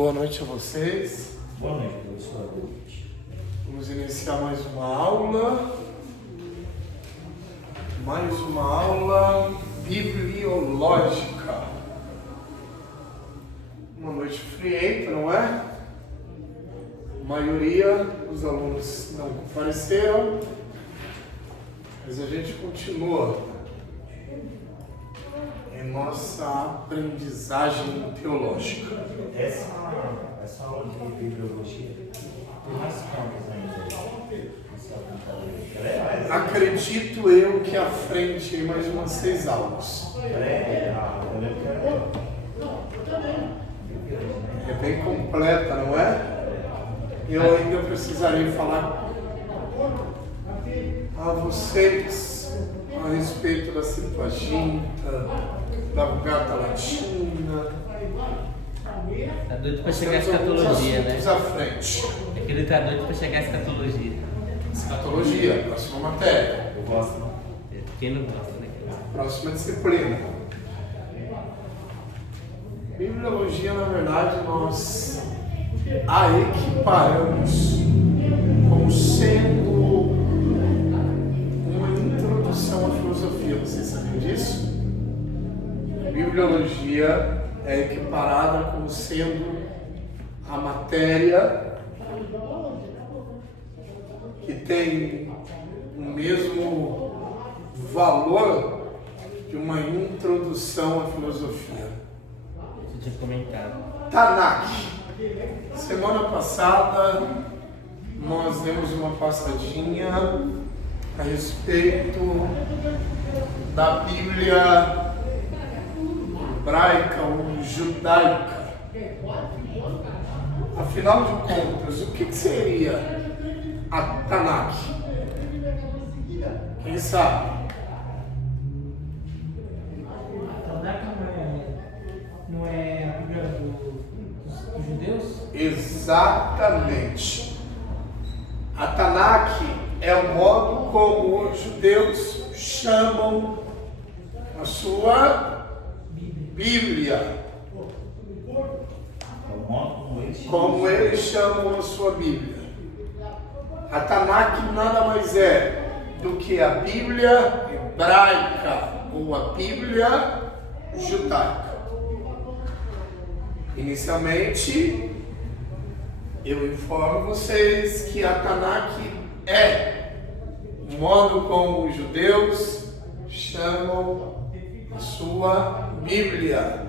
Boa noite a vocês. Boa noite, professor. Vamos iniciar mais uma aula. Mais uma aula bibliológica. Uma noite frienta, não é? A maioria dos alunos não compareceram, mas a gente continua em nossa aprendizagem teológica. Essa aula de bibliologia tem mais campos ainda. Acredito eu que à frente tem mais umas 6 aulas. É bem completa, não é? Eu ainda precisarei falar a vocês a respeito da Septuaginta, da Vulgata Latina. Tá doido pra chegar à Temos alguns escatologia, né? assuntos à frente. É que ele tá doido pra chegar à escatologia. Escatologia, próxima matéria, Eu gosto, não? Quem não gosta, né? próxima disciplina. Bibliologia, na verdade, nós a equiparamos como sendo uma introdução à filosofia. Vocês sabiam disso? Bibliologia é equiparada como sendo a matéria que tem o mesmo valor de uma introdução à filosofia. Você tinha comentado. Tanakh. Semana passada nós demos uma passadinha a respeito da Bíblia hebraica ou judaica. Afinal de contas, o que seria a Tanakh? Quem sabe? Tanakh não é a Bíblia dos judeus? Exatamente. A Tanakh é o modo como os judeus chamam a sua Bíblia. Como eles chamam a sua Bíblia. A Tanakh nada mais é do que a Bíblia hebraica ou a Bíblia judaica. Inicialmente, eu informo vocês que a Tanakh é o modo como os judeus chamam a sua Bíblia.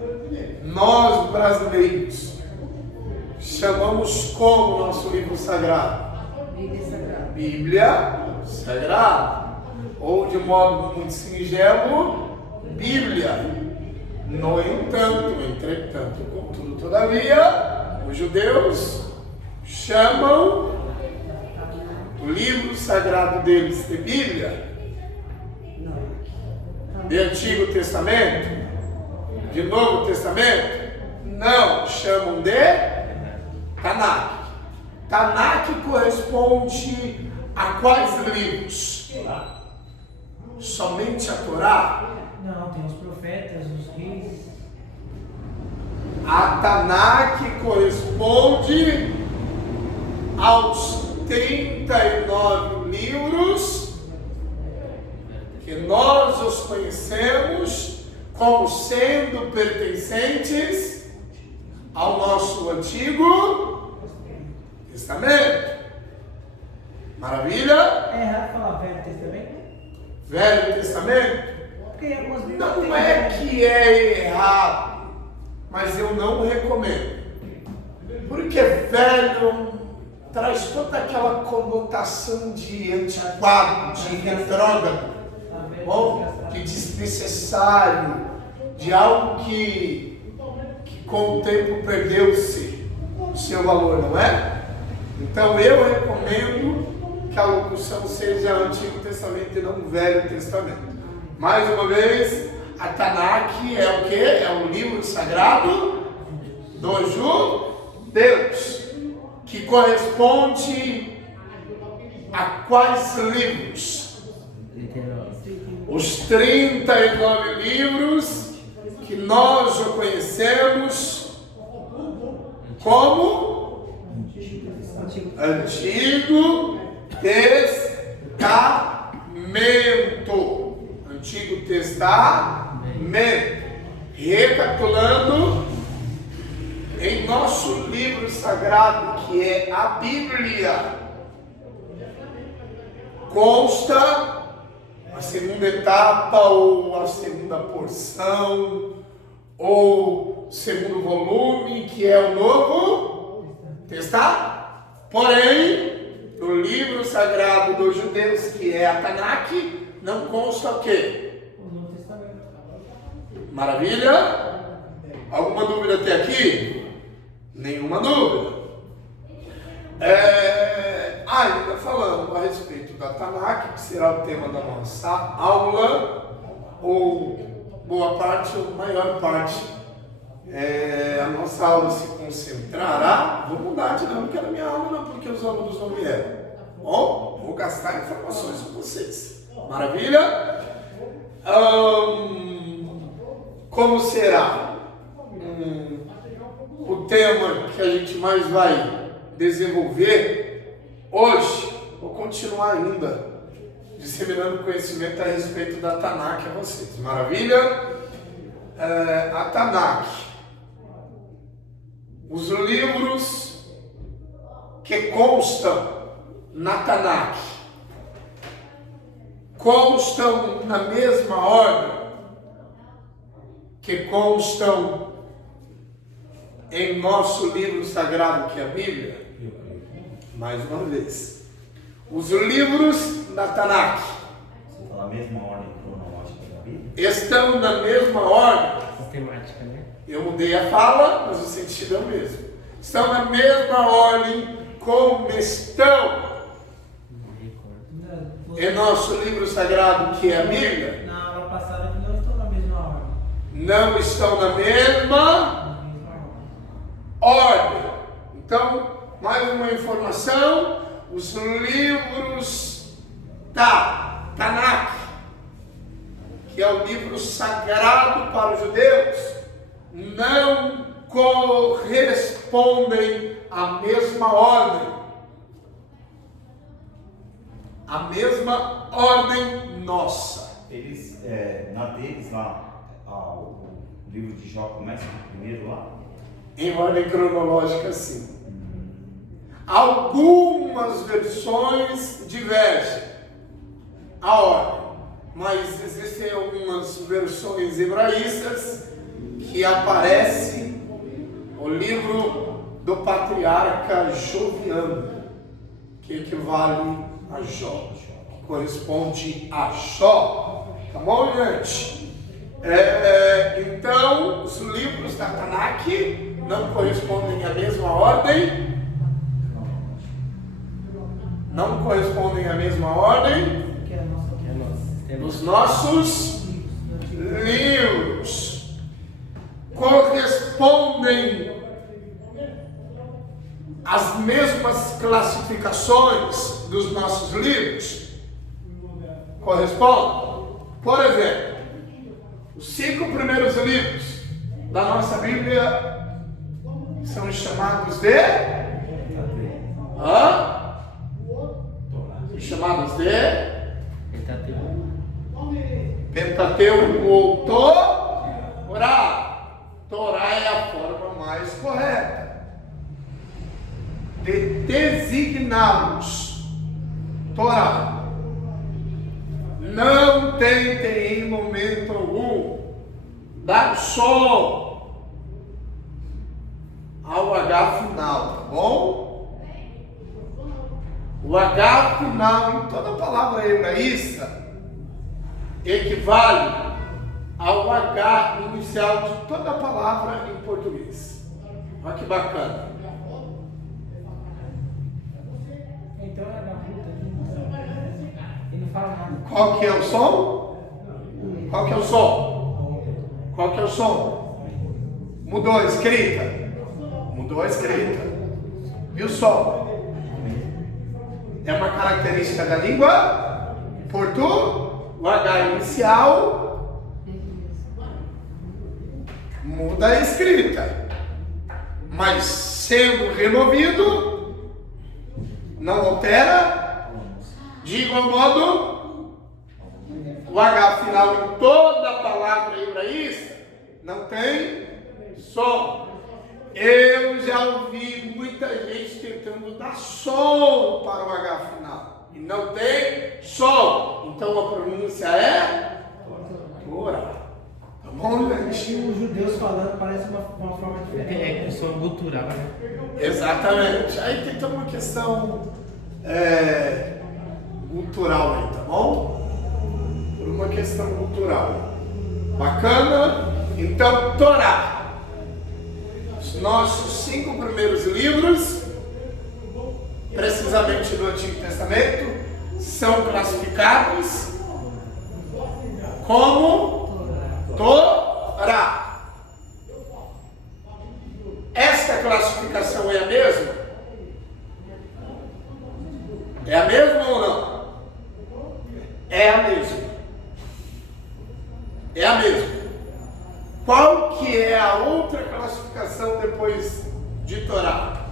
Nós, brasileiros, chamamos como nosso livro sagrado? Bíblia Sagrada. Ou, de modo muito singelo, Bíblia. No entanto, entretanto, contudo, todavia, os judeus chamam o livro sagrado deles de Bíblia, de Antigo Testamento, de Novo Testamento, não, chamam de Tanakh. Tanakh corresponde a quais livros? Somente a Torá? Não, tem os profetas, os reis. A Tanakh corresponde aos 39 livros que nós os conhecemos como sendo pertencentes ao nosso Antigo Testamento. Maravilha? É errado falar Velho Testamento? Velho Testamento? Porque em algumas Bíblias Não tem é velho. que é errado, mas eu não recomendo. Porque velho traz toda aquela conotação de antiquado, de retrógrado, bom, de desnecessário, de algo que com o tempo perdeu-se o seu valor, não é? Então eu recomendo que a locução seja Antigo Testamento e não Velho Testamento. Mais uma vez, a Tanakh é o quê? É o livro sagrado dos judeus, que corresponde a quais livros? 39. Os 39 livros que nós já conhecemos como Antigo Testamento. Antigo Testamento. Recapitulando, em nosso livro sagrado, que é a Bíblia, consta a segunda etapa, ou a segunda porção, ou segundo volume, que é o Novo Testamento. Porém, no livro sagrado dos judeus, que é a Tanakh, não consta o quê? O Novo Testamento. Maravilha? Alguma dúvida até aqui? Nenhuma dúvida. Ainda falando a respeito da Tanakh, que será o tema da nossa aula, ou boa parte, ou maior parte, a nossa aula se concentrará. Vou mudar a dinâmica da minha aula, não porque os alunos não vieram. Bom, vou gastar informações com vocês. Maravilha? Como será? O tema que a gente mais vai desenvolver hoje, vou continuar ainda disseminando conhecimento a respeito da Tanakh a vocês. Maravilha? A Tanakh, os livros que constam na Tanakh constam na mesma ordem que constam em nosso livro sagrado, que é a Bíblia. Mais uma vez, os livros da Tanakh Você fala a mesma ordem cronológica da Bíblia? estão na mesma ordem. Sistemática, né? Eu mudei a fala, mas o sentido é o mesmo. Estão na mesma ordem como estão em nosso livro sagrado, que é a Bíblia. Na aula passada que não estou na mesma ordem. Não estão na mesma ordem. Então, mais uma informação: os livros da Tanakh, que é o livro sagrado para os judeus, não correspondem à mesma ordem. A mesma ordem nossa. Eles, na deles lá, o livro de Jó começa primeiro lá? Em ordem cronológica, sim. Algumas versões divergem a ordem, mas existem algumas versões hebraístas que aparece o livro do patriarca Joviano, que equivale a Jó, que corresponde a Jó. Tá bom, gente? Então, os livros da Tanakh não correspondem à mesma ordem. Não correspondem à mesma ordem Que é a nossa É nosso sistema. dos nossos livros. Correspondem às mesmas classificações dos nossos livros? Correspondem? Por exemplo, os 5 primeiros livros da nossa Bíblia são chamados de... São chamados de Pentateuco ou Torá. Torá é a forma mais correta de designá-los. Torá. Não tentem em momento algum dar som ao H final, tá bom? O H final em toda palavra hebraísta equivale ao H inicial de toda palavra em português. Olha que bacana. Então é na puta aqui. Ele não fala nada. Qual que é o som? Qual que é o som? Qual que é o som? Mudou a escrita? Mudou a escrita. E o som? É uma característica da língua portuguesa. O H inicial muda a escrita, mas sendo removido, não altera. De igual modo, o H final em toda a palavra hebraísta não tem som. Eu já ouvi muita gente tentando dar som para o H final e não tem som. Então a pronúncia é Torá. Tá bom, gente? Os judeus falando parece uma forma diferente. É questão cultural, né? Exatamente. Aí tem toda uma questão cultural aí, tá bom? Por uma questão cultural. Bacana? Então, Torá. Os nossos 5 primeiros livros, precisamente do Antigo Testamento, são classificados como Torá. Esta classificação é a mesma? É a mesma ou não? É a mesma. É a mesma. Qual que é a outra classificação depois de Torá?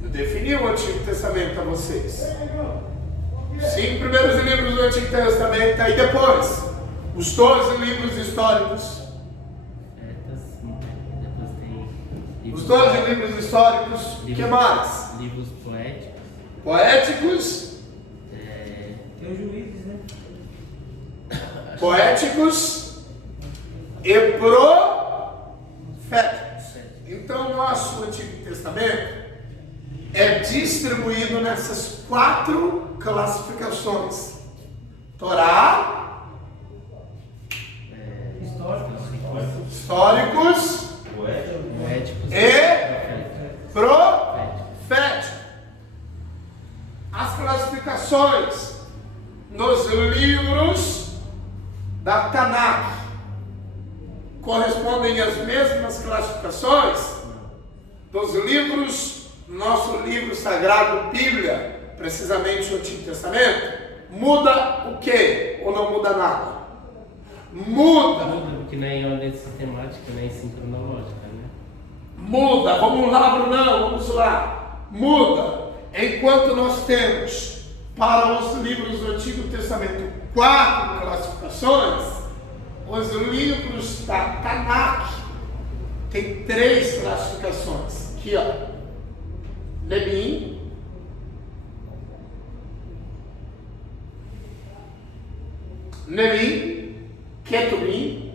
Eu defini o Antigo Testamento para vocês. 5 primeiros livros do Antigo Testamento, aí depois os 12 livros históricos. Depois tem Os 12 livros históricos, o que mais? livros poéticos. Poéticos, Tem os juízes, né? poéticos e proféticos. Então, o nosso Antigo Testamento é distribuído nessas 4 classificações: Torá, históricos Poéticos e proféticos. As classificações nos livros da Tanakh correspondem às mesmas classificações dos livros, nosso livro sagrado, Bíblia, precisamente o Antigo Testamento. Muda o quê? Ou não muda nada? Muda. Muda, porque não é em ordem sistemática, nem sincronológica, né? Muda. Vamos lá, Brunão, vamos lá. Muda. Enquanto nós temos para os livros do Antigo Testamento 4 classificações, os livros da Tanakh tem 3 classificações. Aqui, ó. Nebim, Ketubim,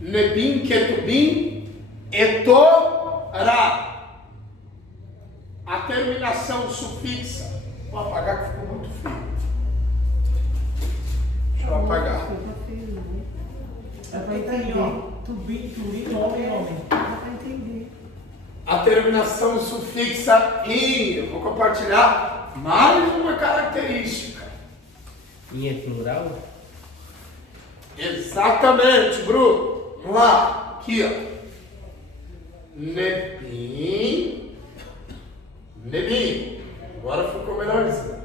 Nebim, Ketubim e Torá. A terminação sufixa. Vou apagar que ficou muito feio. Deixa eu apagar. É pra entender. Turim, homem. Dá pra entender. A terminação sufixa em. Eu vou compartilhar mais uma característica. E é plural? Exatamente, Bruno. Vamos lá. Aqui, ó. Nebim. Agora ficou melhorzinho.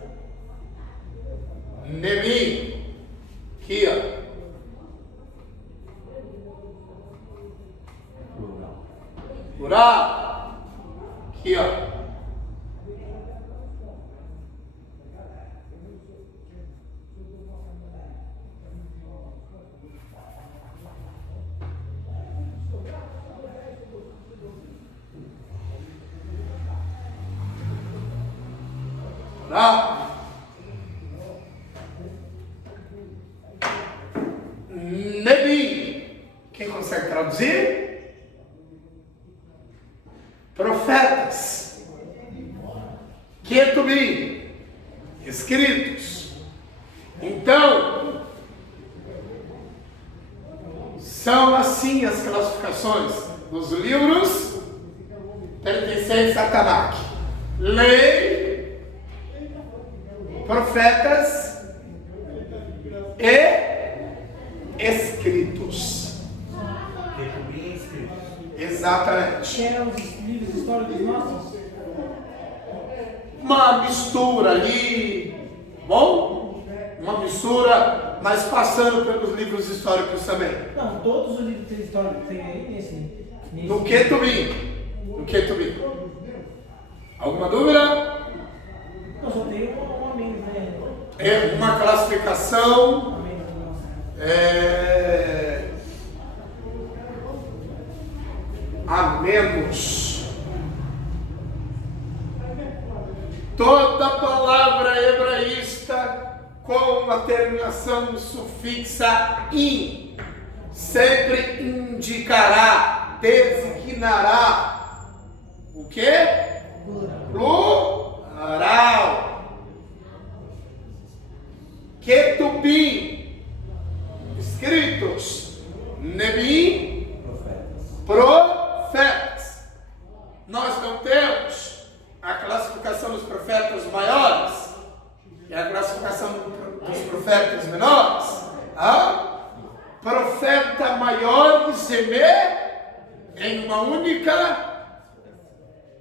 Nebim. Aqui, ó. Plural. Aqui, ó. Plural. Nebim. Quem consegue traduzir? Profetas, Ketubim, escritos. Então, são assim as classificações dos livros pertencentes a Tanakh: lei, profetas e escritos. Ketubim escritos. Exatamente. Que eram os livros históricos nossos? uma mistura ali, bom? Uma mistura, mas passando pelos livros históricos também. Não, todos os livros de história que tem aí nesse No Ketubim. No Ketubim. Alguma dúvida? não, só tem um a menos, né? É uma classificação. Um a menos, nossa. A menos. Toda palavra hebraísta com uma terminação sufixa in sempre indicará, designará o quê? Plural. Ketubim, escritos. Nebim, profetas. Nós não temos a classificação dos profetas maiores e a classificação dos profetas menores. Profeta maior e Zemê em uma única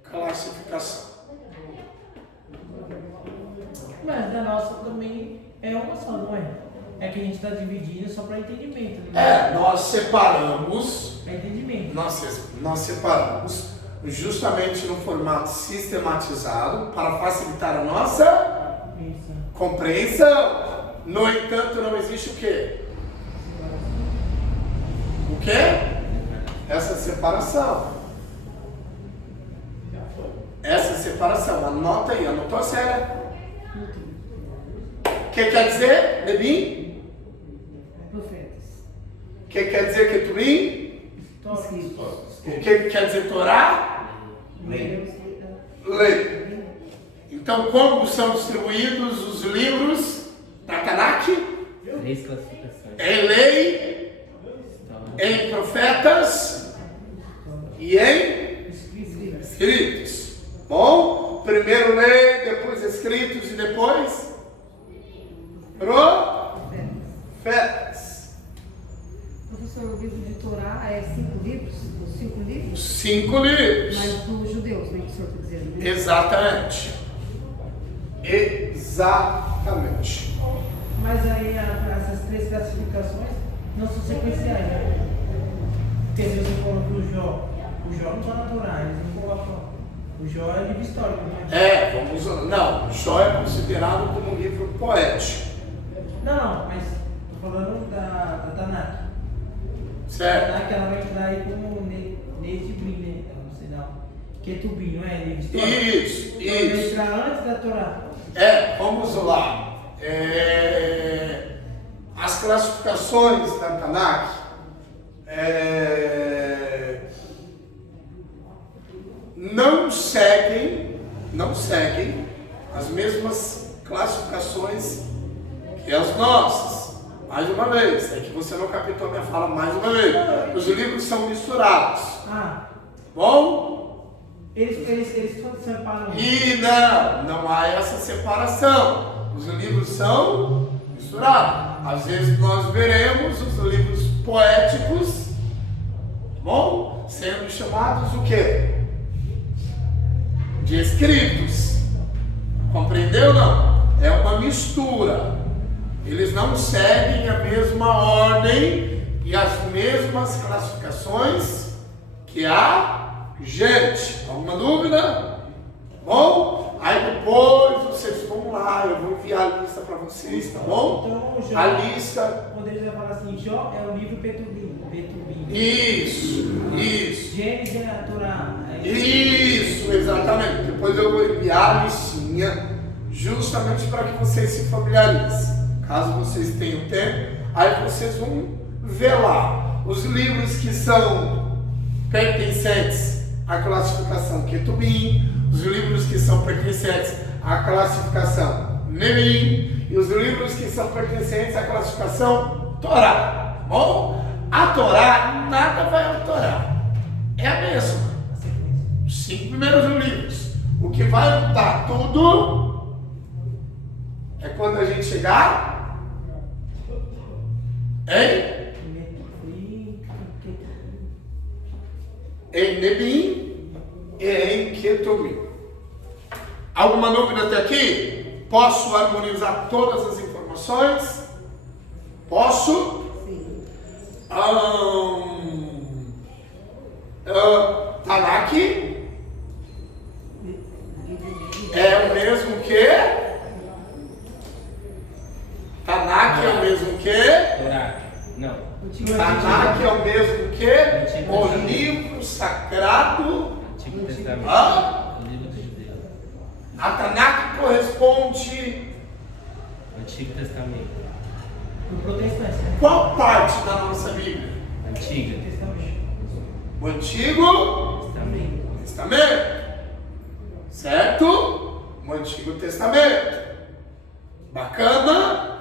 classificação. Mas da nossa também é uma só, não é? É que a gente está dividindo só para entendimento. Né? Nós separamos. É entendimento. Nós separamos justamente no formato sistematizado para facilitar a nossa Isso. compreensão. No entanto, não existe o quê? O quê? Essa separação. Essa separação. Anota aí, anotou, Célia? O que quer dizer, Nebim? Profetas. O que quer dizer Ketubim? O que quer dizer Torá? Lei. Então, como são distribuídos os livros da Tanakh? 3 classificações. Em lei, em profetas e em escritos. Bom, primeiro lei, depois escritos e depois profetas. Professor, o livro de Torá é 5 livros? Os 5 livros? 5 livros. Mas dos judeus, né, que o senhor está dizendo? Né? Exatamente. Exatamente. Mas aí essas 3 classificações não são sequenciais, né? Porque se você coloca o Jó não está na Torá, eles não colocam. O Jó é livro histórico, né? Não, Jó é considerado como um livro poético. Não, mas estou falando da Tanakh. Certo? A Tanakh ela vai entrar aí como Netibrim, né? Eu não sei não. Ketubim, não é? Livro histórico. Isso. Vai entrar antes da Torá. Vamos lá. As classificações da Tanakh não seguem as mesmas classificações que as nossas. Mais uma vez, é que você não captou minha fala mais uma vez. Os livros são misturados. Bom? Eles separam. E não há essa separação. Os livros são misturados. Às vezes nós veremos os livros poéticos, bom, sendo chamados o quê? De escritos. Compreendeu ou não? É uma mistura. Eles não seguem a mesma ordem e as mesmas classificações que a gente. Alguma dúvida? Bom? Aí depois vocês vão lá, eu vou enviar a lista para vocês, tá bom? Então, Jó, A lista. quando eles vão falar assim, Jó é o livro Petubim. Isso. Gênesis é a Torá. Isso, exatamente. Depois eu vou enviar a listinha justamente para que vocês se familiarizem. Caso vocês tenham tempo, aí vocês vão ver lá os livros que são pertencentes à classificação Ketubim, os livros que são pertencentes à classificação Nebim e os livros que são pertencentes à classificação Torá. Bom, a Torá nada vai alterar, é a mesma. Os 5 primeiros livros. O que vai mudar tudo é quando a gente chegar em Nebim e em Ketubim. Alguma dúvida até aqui? Posso harmonizar todas as informações? Posso? Sim. Tanakh é o mesmo que? Tanakh é o mesmo que? Torá. Não. Tanakh é o mesmo que? O livro sagrado. Antigo Testamento. Hã? O livro dos judeus. A Tanakh corresponde Antigo Testamento. O protestante, né? qual parte da nossa Bíblia? Antigo Protestante. O Antigo Testamento. Testamento. Certo? O Antigo Testamento. Bacana.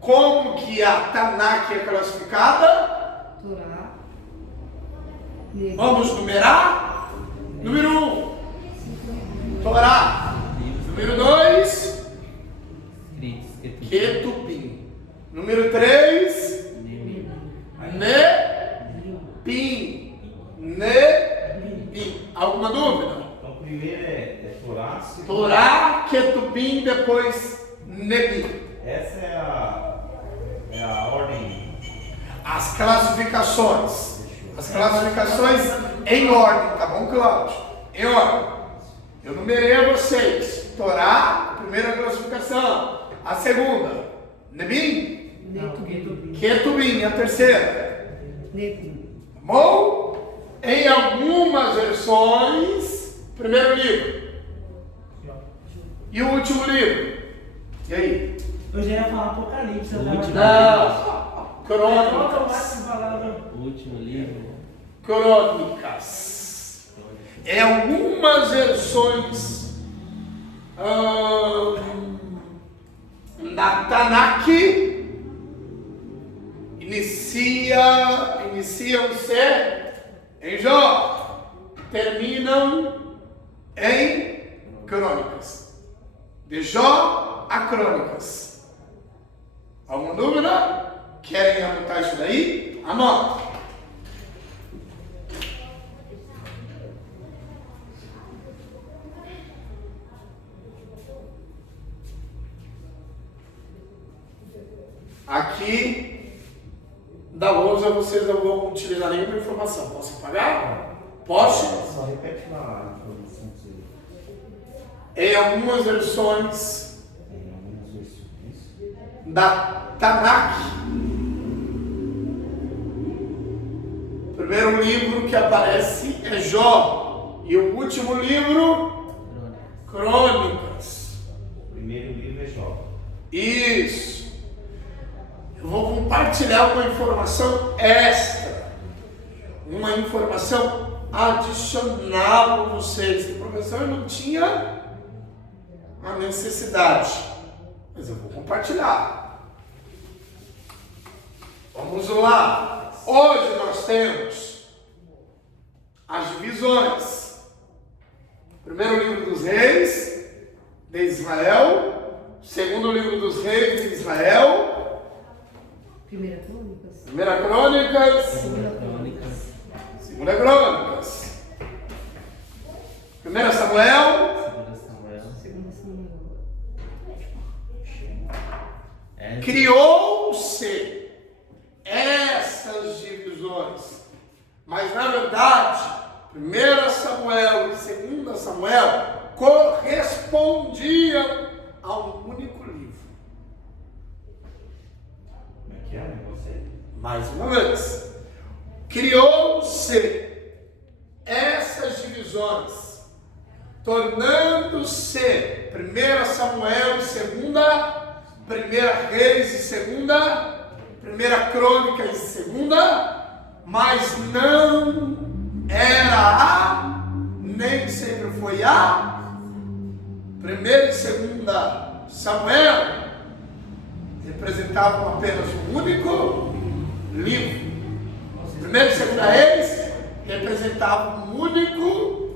Como que a Tanakh é classificada? Torá. Vamos numerar? Número 1, Torá. Número 2, Escritos. Ketubim. Número 3, Neemim. Nebim. Nebim. Alguma dúvida? Então, primeiro é Torá, segundo... Torá, Ketubim, depois Nebim. Essa é a ordem. As classificações. As classificações em ordem, tá bom, Cláudio? Em ordem. Eu numerei a vocês. Torá, a primeira classificação. A segunda, Nebim. Ketubim, a terceira. Nebim. Tá bom? Em algumas versões, primeiro livro. E o último livro. E aí? Eu já ia falar Apocalipse. eu O tava- último. Não. Automático Crônicas. falava. O último livro. Crônicas. Em algumas versões na Tanakh iniciam-se em Jó, terminam em Crônicas. De Jó a Crônicas. Alguma dúvida? Querem anotar isso daí? Anota. Aqui da lousa vocês não vão utilizar nenhuma informação. Posso apagar? Posso? Só repete lá a informação que você... Em algumas versões Tem algumas versões. da Tanakh, o primeiro livro que aparece é Jó e o último livro, Crônicas. O primeiro livro é Jó. Isso. Eu vou compartilhar uma informação extra, uma informação adicional para vocês. O professor não tinha a necessidade, mas eu vou compartilhar. Vamos lá. Hoje nós temos as divisões. Primeiro livro dos reis de Israel, segundo livro dos reis de Israel, Primeira Crônicas. Primeira Crônicas, Segunda Crônicas. Segunda Crônicas, Primeira Samuel, Segunda Samuel. Segunda Samuel. criou-se essas divisões, mas na verdade, Primeira Samuel e Segunda Samuel correspondiam a um único livro. Como é que é o negócio aí? Mais uma vez, criou-se essas divisões, tornando-se 1 Samuel e 2, 1 Reis e 2, 1 Crônicas e 2, mas não era a, nem sempre foi a 1 e 2 Samuel representavam apenas um único livro. 1 e 2 Reis representavam um único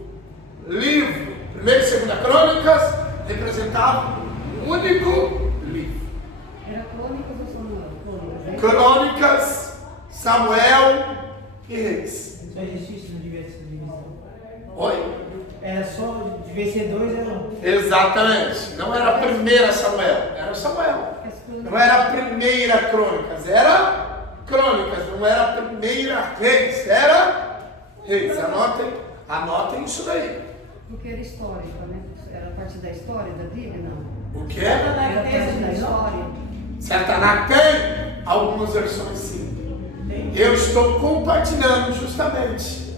livro. 1 e 2 Crônicas representavam um único livro. Era Crônicas ou Samuel? Crônicas, né? Crônicas, Samuel e Reis. Só existe isso, não devia ser divisão. Oi? Era só, devia ser dois, era um. Exatamente. Não era a primeira Samuel, era Samuel. Não era a primeira Crônicas, era Crônicas. Não era a primeira Reis, era Reis. Anotem isso daí. Porque era histórica, né? Era parte da história da Bíblia, não? O quê? Era parte da história. Certanac tem algumas versões sim. Eu estou compartilhando justamente,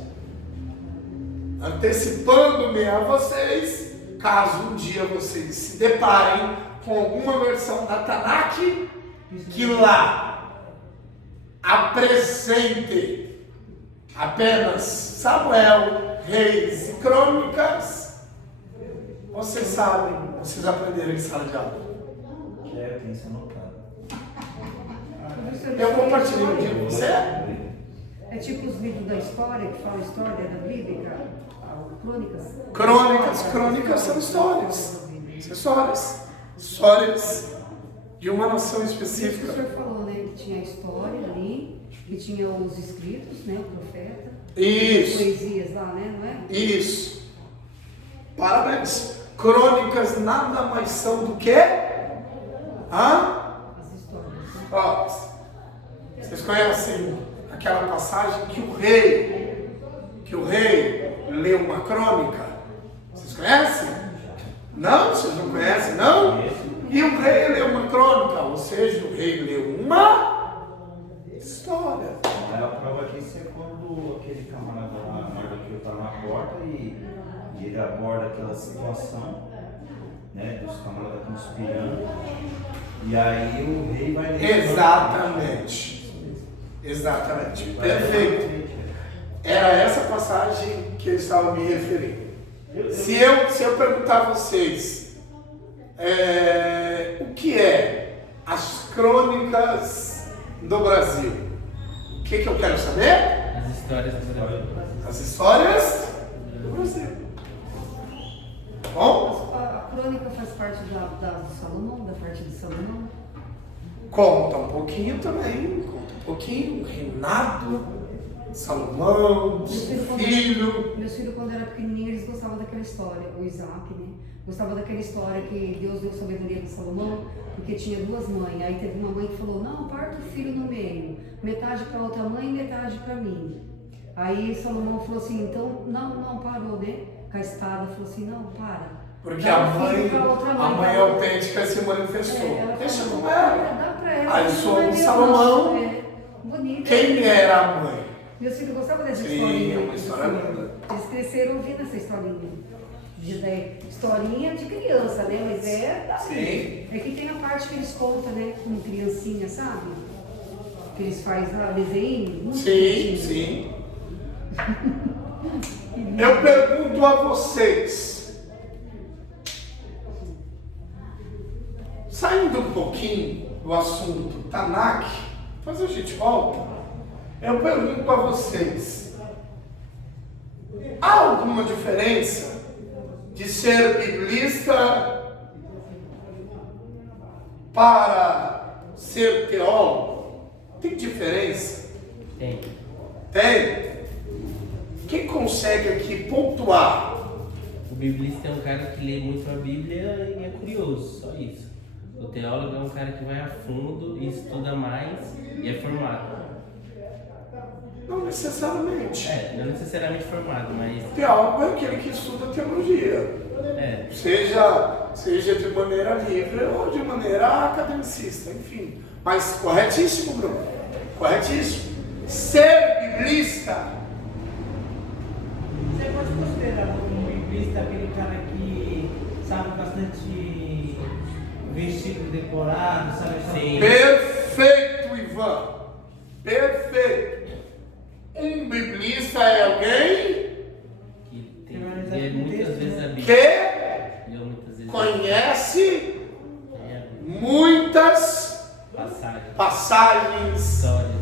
antecipando-me a vocês, caso um dia vocês se deparem com alguma versão da Tanakh que lá apresente apenas Samuel, Reis e Crônicas, vocês sabem, vocês aprenderam em sala de aula. Quero, tem isso anotado. Eu compartilhei um dia com você. É tipo os livros da história, que falam história da Bíblia, Crônicas são histórias. Histórias de uma nação específica. O senhor falou, né, que tinha a história ali, que tinha os escritos, né, o profeta. Isso. Poesias lá, né, não é? Isso. Parabéns. Crônicas nada mais são do que? As histórias. Ó, vocês conhecem aquela passagem que o rei lê uma crônica? Vocês conhecem? Não? Vocês não conhecem, não? E o rei lê uma crônica, ou seja, o rei lê uma história. A prova disso é quando aquele camarada lá, Mardoqueu, está na porta e ele aborda aquela situação, né, dos camaradas conspirando, e aí o rei vai ler. Exatamente. Perfeito. Era essa passagem que eu estava me referindo. Se eu perguntar a vocês o que é as crônicas do Brasil, o que eu quero saber? As histórias do Brasil. As histórias do Brasil. Bom? A crônica faz parte da Salomão, da parte de Salomão. Conta um pouquinho também, o reinado, Salomão, filho. Meus filhos, quando eram pequenininhos, eles gostavam daquela história, o Isaac, né? Gostava daquela história que Deus deu sabedoria para Salomão, porque tinha duas mães. Aí teve uma mãe que falou, não, parta o filho no meio, metade para outra mãe e metade para mim. Aí Salomão falou assim, então, não parou, né? Com a espada, falou assim, não, para. Porque a mãe autêntica se manifestou. Deixa com ela. Dá pra ela. Aí sou Salomão. Bonita. Quem era a mãe? Meus filhos gostavam dessa Sim, historinha. é uma história linda. Eles cresceram ouvindo essa historinha. Historinha de criança, né? Mas é da Sim. É que tem a parte que eles contam, né? Com criancinha, sabe? Que eles fazem lá, desenho. Sim. Eu pergunto a vocês, saindo um pouquinho do assunto Tanakh, depois a gente volta. Eu pergunto a vocês, há alguma diferença de ser biblista para ser teólogo? Tem diferença? Tem. Tem? Quem consegue aqui pontuar? O biblista é um cara que lê muito a Bíblia e é curioso, só isso. O teólogo é um cara que vai a fundo e estuda mais e é formado. Não necessariamente. Não necessariamente formado, mas... Teólogo é aquele que estuda teologia. Seja de maneira livre ou de maneira academicista, enfim. Mas corretíssimo, Bruno. Corretíssimo. Ser biblista. Você pode considerar como biblista aquele cara que sabe bastante versículo decorado, sabe? Sim. Perfeito, Ivan. Perfeito. Um biblista é alguém Que lê muitas vezes a Bíblia. que Leu muitas vezes conhece É, muitas passagens. histórias.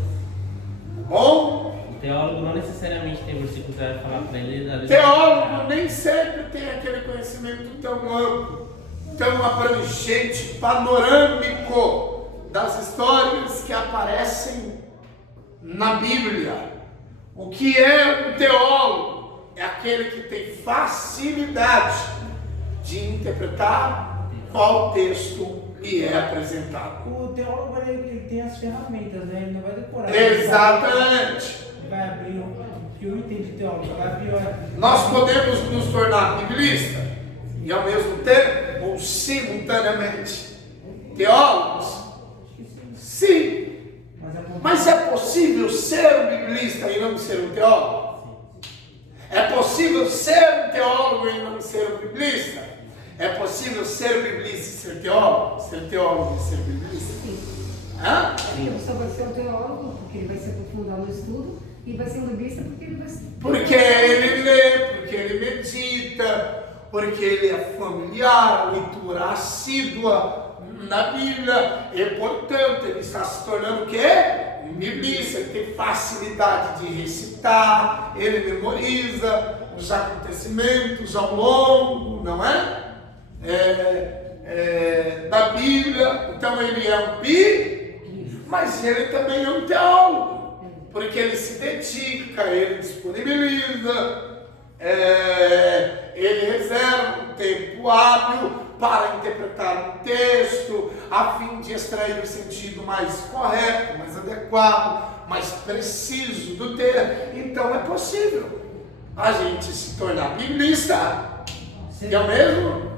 Bom? O teólogo não necessariamente tem versículo que vai falar para ele. às vezes Teólogo nem sempre tem aquele conhecimento tão amplo, tão abrangente, panorâmico das histórias que aparecem na Bíblia. O que é um teólogo? É aquele que tem facilidade de interpretar qual texto lhe é apresentado. O teólogo ele tem as ferramentas, né? Ele não vai decorar. Exatamente. Ele vai abrir o que eu entendo de teólogo, vai abrir. Nós podemos nos tornar biblistas e ao mesmo tempo, ou simultaneamente, teólogos? Sim. Mas é possível ser um biblista e não ser um teólogo? É possível ser um teólogo e não ser um biblista? É possível ser biblista e ser teólogo? Ser teólogo e ser biblista? Sim. Hã? Porque a pessoa vai ser um teólogo, porque ele vai se aprofundar no estudo, e vai ser um biblista porque ele vai se... Porque ele lê, porque ele medita, porque ele é familiar, a leitura assídua na Bíblia, e portanto ele está se tornando o quê? Um biblista. Ele tem facilidade de recitar, ele memoriza os acontecimentos ao longo, não é? Da Bíblia. Então ele é um biblista, mas ele também é um teólogo, porque ele se dedica, ele disponibiliza, ele reserva um tempo hábil para interpretar um texto, a fim de extrair o sentido mais correto, mais adequado, mais preciso do texto. Então é possível a gente se tornar biblista, que é o mesmo,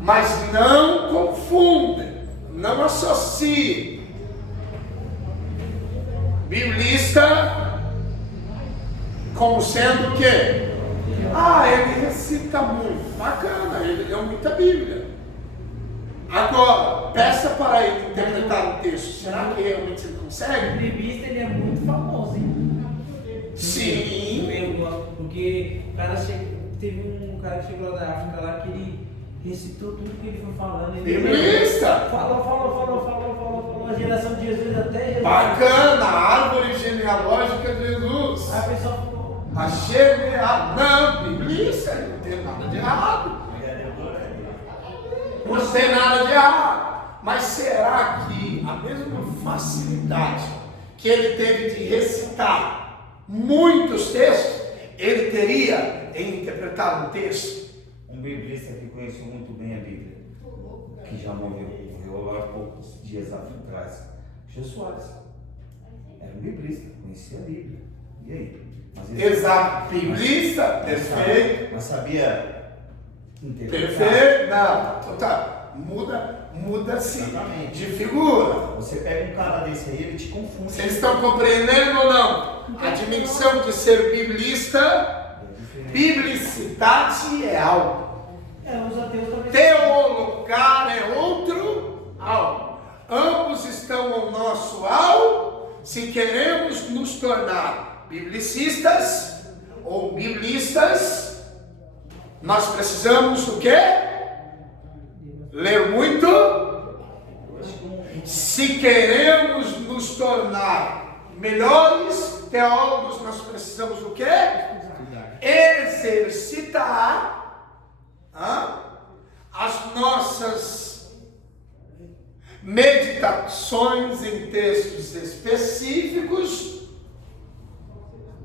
mas não confunda, não associe biblista como sendo o quê? Ele recita muito, bacana, ele leu muita Bíblia. Agora, peça para ele interpretar um texto, será que realmente ele O consegue? biblista ele é muito famoso, hein? Sim. Eu gosto, porque o cara teve um cara que chegou da África lá que ele recitou tudo que ele foi falando. Ele Biblista! Falou, a geração de Jesus até Jesus. Bacana, a árvore genealógica de Jesus. Aí a pessoa falou, A genealógica, não, biblista, não tem nada de errado. Não tem nada de errado. Mas será que a mesma facilidade que ele teve de recitar muitos textos, ele teria em interpretar um texto? Um biblista que conheceu muito bem a Bíblia, que já morreu há poucos dias atrás, Jô Soares. Era um biblista, conhecia a Bíblia. E aí? Exato, biblista, perfeito. Mas sabia interpretar. Perfeito, não, tá. Muda-se de figura. Você pega um cara desse aí, ele te confunde. Vocês estão compreendendo ou não? A dimensão de ser biblista, biblicidade é algo. os ateus também. Teologar é outro algo. Ambos estão ao nosso alvo. Se queremos nos tornar biblicistas ou biblistas, nós precisamos do quê? Ler muito. Se queremos nos tornar melhores teólogos, nós precisamos do quê? Exercitar as nossas meditações em textos específicos,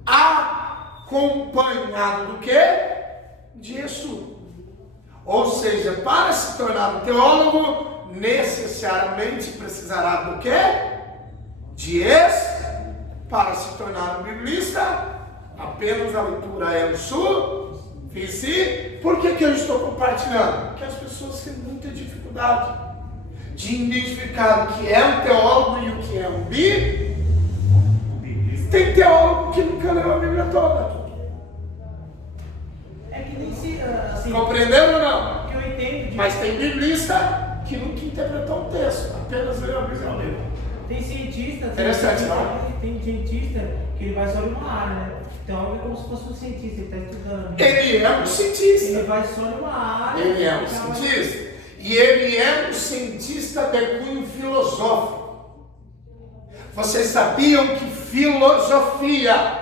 acompanhado do quê? De estudo. Ou seja, para se tornar um teólogo, necessariamente precisará do quê? De estudo. Para se tornar um biblista, apenas a leitura é o suficiente. Por que eu estou compartilhando? Porque as pessoas têm muita dificuldade de identificar o que é um teólogo e o que é um biblista. Tem teólogo que nunca leu a Bíblia toda. É que nem se. Assim, compreenderam ou não? Que eu entendo. Mas tem biblista que nunca interpretou um texto, apenas leu a Bíblia. Tem cientista. Interessante, não? Tem cientista que ele vai só em uma área, né? Então é como se fosse um cientista, ele está estudando. Ele é um cientista. Ele vai só em uma área. Ele é um cientista. E ele é um cientista de cunho filosófico. Vocês sabiam que filosofia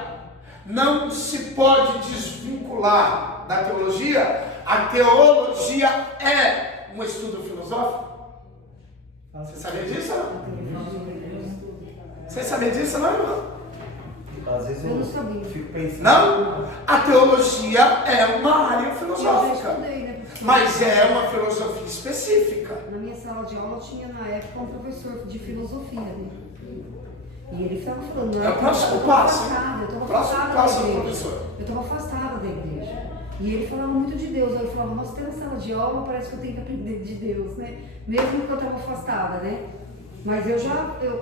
não se pode desvincular da teologia? A teologia é um estudo filosófico. Você sabia disso? Você sabia disso, não, irmão? Às vezes eu fico pensando. Não? A teologia é uma área filosófica. Eu já estudei, né? Mas é uma filosofia específica. Na minha sala de aula tinha na época um professor de filosofia, né? E ele estava falando, É o próximo eu estava passo. afastada, eu estava Próximo afastada passo, da igreja. professor. Eu estava afastada da igreja. E ele falava muito de Deus. Aí eu falava, nossa, até na sala de aula parece que eu tenho que aprender de Deus, né? Mesmo que eu estava afastada, né? Mas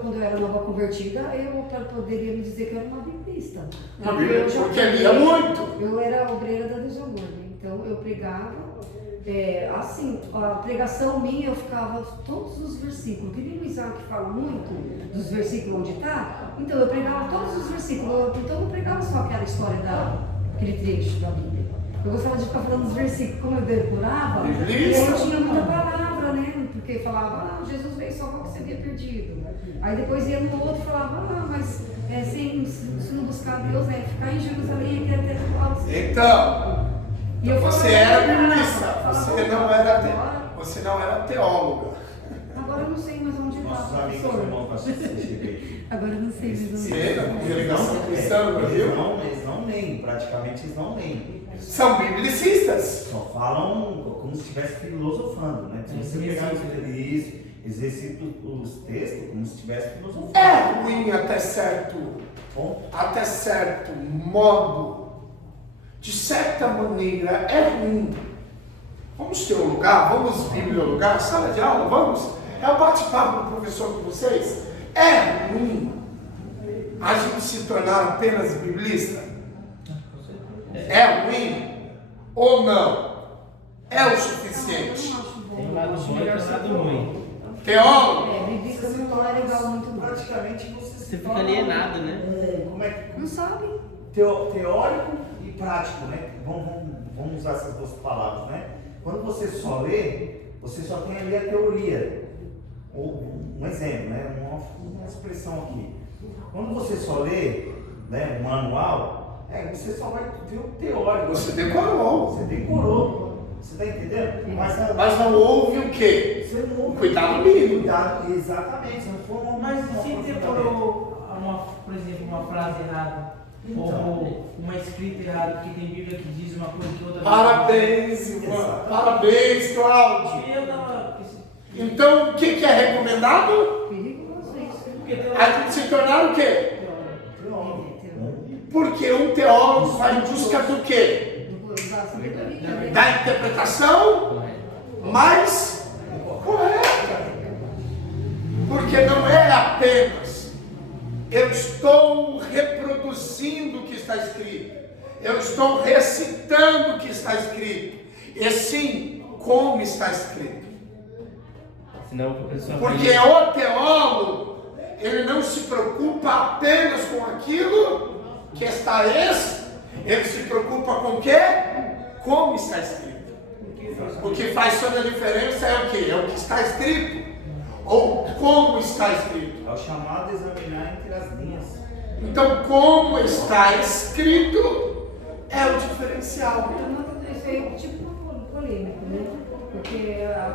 quando eu era nova convertida, eu poderia me dizer que eu era uma biblista. Porque lia muito. Eu era obreira da Deus Amor, né? Então eu pregava, assim, a pregação minha eu ficava todos os versículos. Que nem o Isaac fala muito dos versículos onde está, então eu pregava todos os versículos. Então eu não pregava só aquela história aquele trecho da Bíblia. Eu gostava de ficar falando dos versículos, como eu decorava, eu tinha muita palavra, né? Porque falava, Jesus veio salvar o que você havia perdido. Aí depois ia no outro e falava, mas se não buscar Deus, né? Ficar em Jerusalém aqui até Então, e eu você falava, era biblista, você não era teóloga. Agora eu não sei mais onde está, Nossos amigos professor. irmãos participantes. Agora eu não sei mais onde Você, está. na congregação cristã no Brasil, Eles não leem, praticamente eles não leem. são biblicistas. Só falam como se estivesse filosofando, né? Se você pegar isso, exercita os textos como se estivesse filosofando. É ruim até certo modo. De certa maneira, é ruim. Vamos teologar, vamos bibliologar, sala de aula, vamos? É o bate-papo do professor com vocês. É ruim a gente se tornar apenas biblista? É ruim ou não? É o suficiente? Tem um lado bom e tem um lado ruim. Teólogo? Biblista não é legal muito não. Praticamente Você fica alienado, né? Como é que Não sabe? teórico e prático, né? Vamos usar essas duas palavras, né? Quando você só lê, você só tem ali a teoria. Ou um exemplo, né? Uma expressão aqui. Quando você só lê, né, um manual, você só vai ter o teórico. Você decorou. Você decorou. Você está entendendo? Mas não houve o quê? Você não O cuidado mínimo. Cuidado, exatamente. Você não for Mas se decorou, por exemplo, uma frase errada, Então. ou uma escrita errada, porque tem Bíblia que diz uma coisa que outra Parabéns, irmão. Parabéns, Cláudio. Eu dava. Então, o que é recomendado? Perigoso isso. Porque tem A gente se tornar o quê? Porque um teólogo vai em busca do quê? Da sabedoria, né? Da interpretação Correto. mais correta. Porque não é apenas eu estou reproduzindo o que está escrito, eu estou recitando o que está escrito, e sim como está escrito. Senão a pessoa Porque o teólogo, ele não se preocupa apenas com aquilo que está escrito, ele se preocupa com o quê? Como está escrito. O que faz toda a diferença é o quê? É o que está escrito ou como está escrito. É o chamado a examinar entre as linhas. Então, como está escrito é o diferencial. Isso aí é tipo uma polêmica, né? Porque,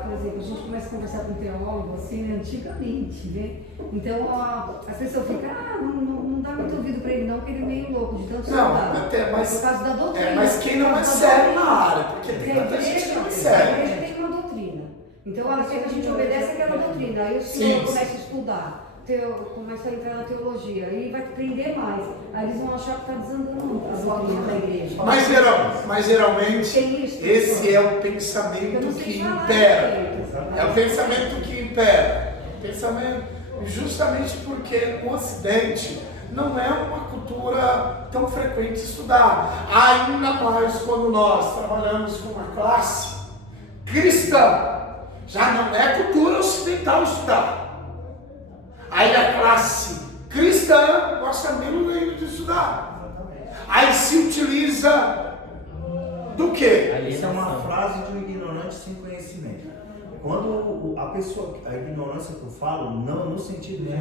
por exemplo, a gente começa a conversar com um teólogo assim, né, antigamente, né? Então as pessoas ficam, não dá muito ouvido para ele não, porque ele é meio louco de tanto Não, estudar. até, mas, Por causa da doutrina. mas quem não é Por causa da sério doutrina. na área, porque tem tanta gente que não é A sério. igreja tem uma doutrina. Então a gente obedece aquela doutrina. Aí o senhor Sim. começa a estudar, começa a entrar na teologia, aí vai aprender mais. Aí eles vão achar que está desandando a doutrina da igreja. Mas geralmente Tem isso, esse é o Eu pensamento não sei que falar impera. direito. É o pensamento que impera. Pensamento, justamente porque o Ocidente não é uma cultura tão frequente estudar. Ainda mais quando nós trabalhamos com uma classe cristã. Já não é cultura ocidental estudar. Aí a classe cristã gosta menos ainda de estudar. Aí se utiliza do quê? Isso é uma frase de um ignorante sem conhecimento. Quando a pessoa, a ignorância que eu falo, não no sentido de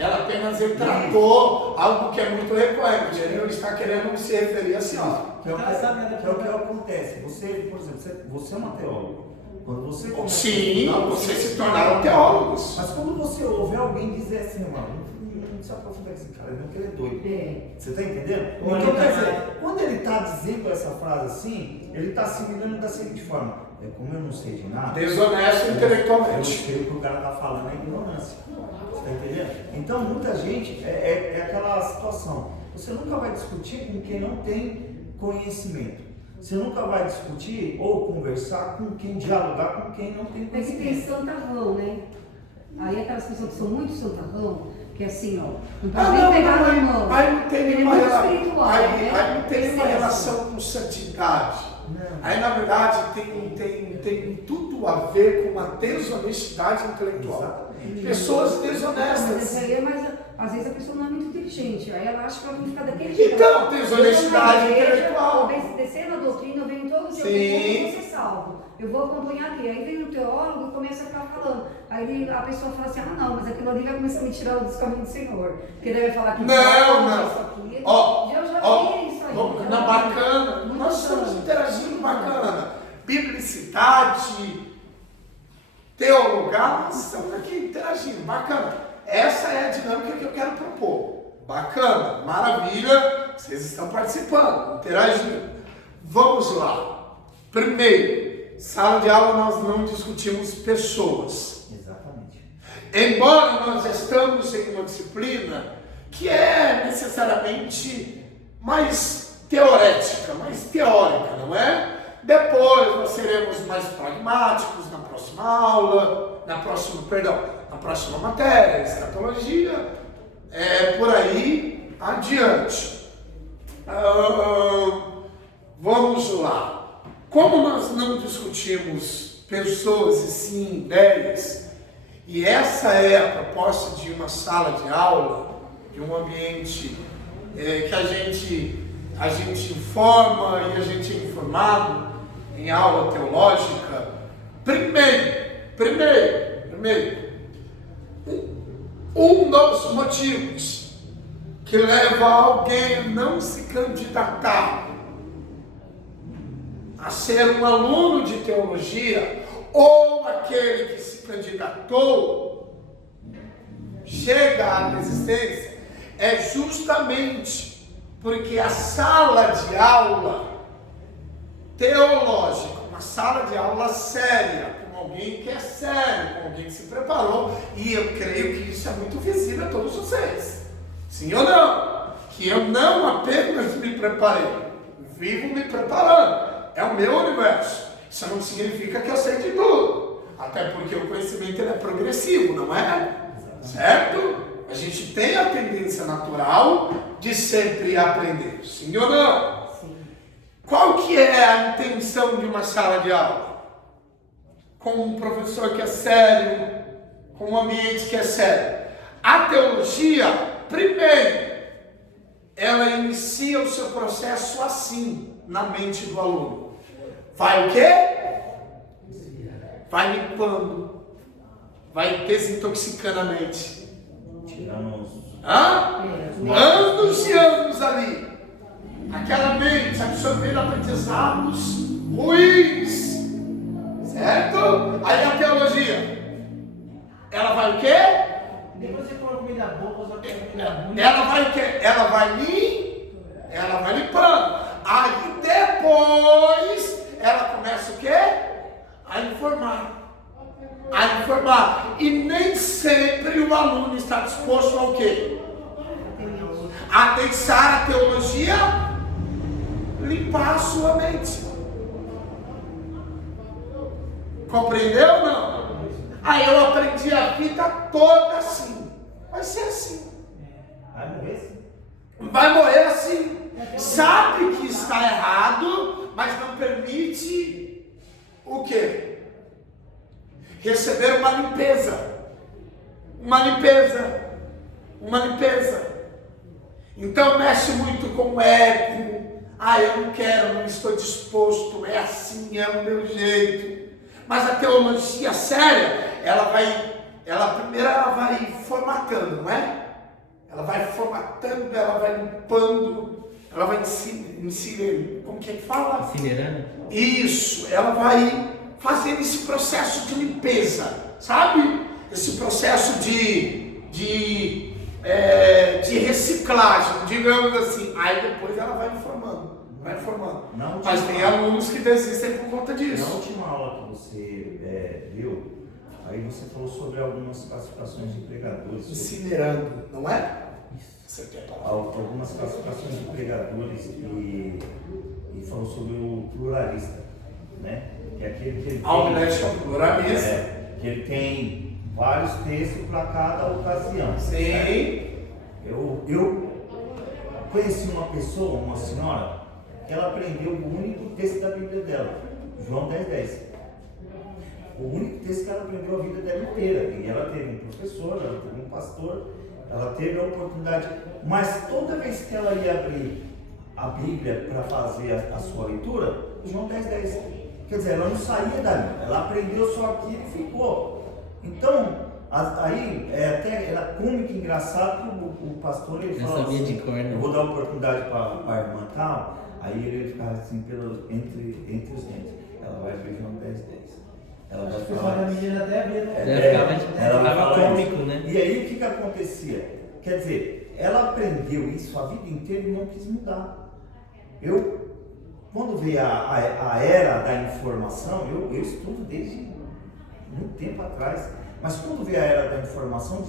ela apenas tratou algo que é muito recorrente. Ele não está querendo se referir assim, ó. Que é o que acontece. Você, por exemplo, você é uma teóloga. Quando você começa Sim, a estudar, vocês se tornaram teólogos. Mas quando você ouve alguém dizer assim, mano, gente se aprofunda com esse cara, não que ele é doido. É. Você está entendendo? Ou Então, ele tá quer dizer, quando ele está dizendo essa frase assim, ele está assimilando da seguinte forma: como eu não sei de nada, Desonesto eu intelectualmente. sei o que o cara está falando é ignorância. Você está entendendo? Então, muita gente é aquela situação. Você nunca vai discutir com quem não tem conhecimento. Você nunca vai discutir ou conversar com quem, dialogar com quem não tem É que conhecimento. tem santarrão, né? Aí aquelas pessoas que são muito santarrão, que assim, ó, não pode Ah, nem não, pegar não, na mão. aí não tem Ele é nenhuma muito relação. espiritual, Aí né? não tem nenhuma Excesso. relação com santidade. Não. Aí, na verdade, tem tudo a ver com uma desonestidade intelectual. Exatamente. Pessoas Mas isso desonestas. aí é mais, às vezes a pessoa não é muito inteligente, aí ela acha que ela tem que ficar daquele jeito. Então, Ela- desonestidade eu vou na igreja, intelectual. eu descer na doutrina, eu venho todo dia, Sim. eu vou ser salvo. Eu vou acompanhar aqui. Aí vem o teólogo e começa a ficar falando. Aí a pessoa fala assim, não, mas aquilo ali vai começar a me tirar dos caminhos do Senhor. Porque daí vai falar que Não. isso aqui. Ó, Eu já ó, vi isso aí. vamos, já na vi. bacana, Muito nós estamos bacana. interagindo bacana. Biblicidade, teologal, nós estamos aqui interagindo, bacana. Essa é a dinâmica que eu quero propor. Bacana, maravilha, vocês estão participando, interagindo. Vamos lá. Primeiro, sala de aula nós não discutimos pessoas. Exatamente. Embora nós estamos em uma disciplina que é necessariamente mais teorética, mais teórica, não é? Depois nós seremos mais pragmáticos na próxima aula, na próxima matéria, escatologia, por aí adiante. Vamos lá. Como nós não discutimos pessoas e sim ideias, e essa é a proposta de uma sala de aula, de um ambiente que a gente informa e a gente é informado em aula teológica. Primeiro, um dos motivos que leva alguém a não se candidatar a ser um aluno de teologia, ou aquele que se candidatou chega à desistência, é justamente porque a sala de aula teológica, uma sala de aula séria, com alguém que é sério, com alguém que se preparou, e eu creio que isso é muito visível a todos vocês. Sim ou não? Que eu não apenas me preparei, vivo me preparando. É o meu universo. Isso não significa que eu sei de tudo. Até porque o conhecimento ele é progressivo, não é? Certo? A gente tem a tendência natural de sempre aprender. Sim ou não? Sim. Qual que é a intenção de uma sala de aula? Com um professor que é sério, com um ambiente que é sério. A teologia, primeiro, ela inicia o seu processo assim, na mente do aluno. Vai o quê? Vai limpando, vai desintoxicando a mente. Tirando os... Anos e anos ali. Aquela mente absorvendo aprendizados ruins. Certo? Aí a teologia, ela vai o quê? Depois você põe a comida boa, usa comida ruim. Ela vai o quê? Ela vai limpando. Aí depois ela começa o quê? A informar. E nem sempre o aluno está disposto ao quê? A deixar a teologia limpar a sua mente. Compreendeu ou não? Aí eu aprendi a vida toda assim. Vai ser assim. Vai morrer sim. Vai morrer assim. Sabe que está errado, mas não permite o quê? Receber uma limpeza. Então mexe muito com o ego. Eu não quero, não estou disposto, é assim, é o meu jeito. Mas a teologia séria, ela primeiro vai formatando, não é? Ela vai formatando, ela vai limpando, ela vai ensinando, como que fala? Incinerando? Isso, ela vai fazendo esse processo de limpeza, sabe? Esse processo de de reciclagem, digamos assim. Aí depois ela vai informando. Mas tem alunos que desistem por conta disso. Na última aula que você viu, aí você falou sobre algumas classificações de pregadores. Incinerando, não é? Você quer falar? Algumas classificações de pregadores e falou sobre o pluralista, né? Que é aquele que ele Omnisciente pluralista. que ele tem vários textos para cada ocasião. Sim. Né? Eu conheci uma pessoa, uma senhora, que ela aprendeu o único texto da Bíblia dela, João 10:10. O único texto que ela aprendeu a vida dela inteira. E ela teve um professor, ela teve um pastor, ela teve a oportunidade. Mas toda vez que ela ia abrir a Bíblia para fazer a sua leitura, João 10:10. Quer dizer, ela não saía dali, ela aprendeu só aquilo e ficou. Então, aí até era cômico, engraçado que o pastor ele fala assim, eu vou dar oportunidade para a irmã tal, aí ele ficava assim entre os dentes. Ela vai abrir João 10:10. Ela vai falar. Ela ficava cômico, né? E aí o que acontecia? Quer dizer, ela aprendeu isso a vida inteira e não quis mudar. Quando veio a era da informação, eu estudo desde muito tempo atrás, mas quando veio a era da informação,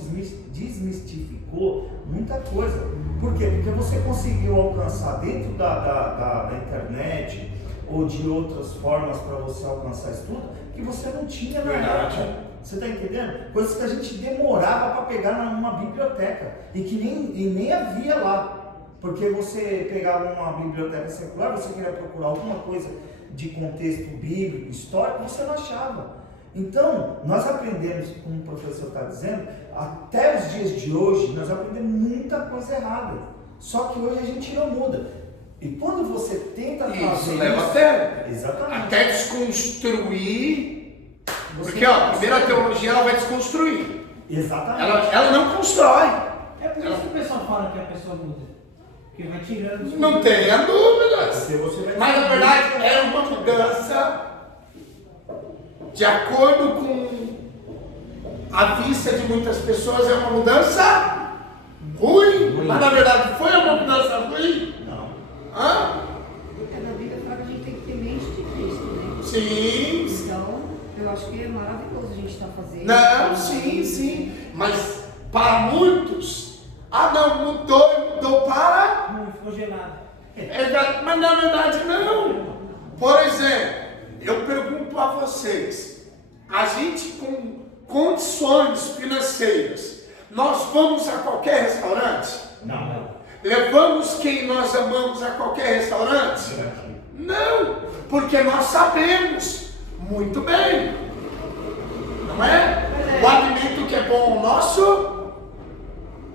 desmistificou muita coisa. Por quê? Porque você conseguiu alcançar dentro da internet ou de outras formas para você alcançar isso tudo, que você não tinha na época. Você está entendendo? Coisas que a gente demorava para pegar numa biblioteca e que nem havia lá. Porque você pegava uma biblioteca secular, você queria procurar alguma coisa de contexto bíblico, histórico, você não achava. Então, nós aprendemos, como o professor está dizendo, até os dias de hoje, nós aprendemos muita coisa errada. Só que hoje a gente não muda. E quando você tenta fazer isso leva até. Exatamente. Até desconstruir. Porque a primeira teologia ela vai desconstruir. Exatamente. Ela não constrói. É por isso que o pessoal fala que a pessoa muda. Porque vai tirando. Não tenha dúvidas. Mas na verdade é uma mudança de acordo com a vista de muitas pessoas, é uma mudança ruim. Mas na verdade foi uma mudança ruim? Não. Hã? Na Bíblia fala que a gente tem que ter mente de Cristo, né? Sim. Então, eu acho que é maravilhoso a gente estar fazendo. Não, sim. Mas para muitos, não, mudou para... Não, ficou gelado. Mas na verdade não. Por exemplo, eu pergunto a vocês, a gente com condições financeiras, nós vamos a qualquer restaurante? Não. Levamos quem nós amamos a qualquer restaurante? Não, porque nós sabemos muito bem, não é? O alimento que é bom ao nosso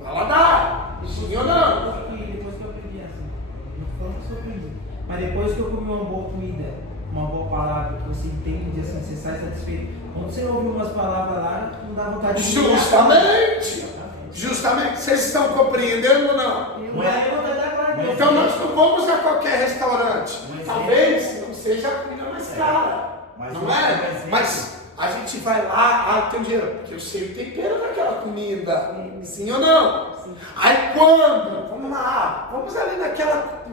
paladar, sim ou não? Depois que eu aprendi assim, não falando que eu aprendi, mas depois que eu comi uma boa comida, uma boa palavra, que você entende, assim, você sai satisfeito. Quando você ouve umas palavras lá, não dá vontade de Justamente, vocês estão compreendendo ou não? Então nós não vamos a qualquer restaurante. Talvez não seja a comida mais cara, não é? Mas a gente vai lá, tem dinheiro, porque eu sei o tempero daquela comida, sim ou não? Sim. Aí quando, vamos lá, vamos ali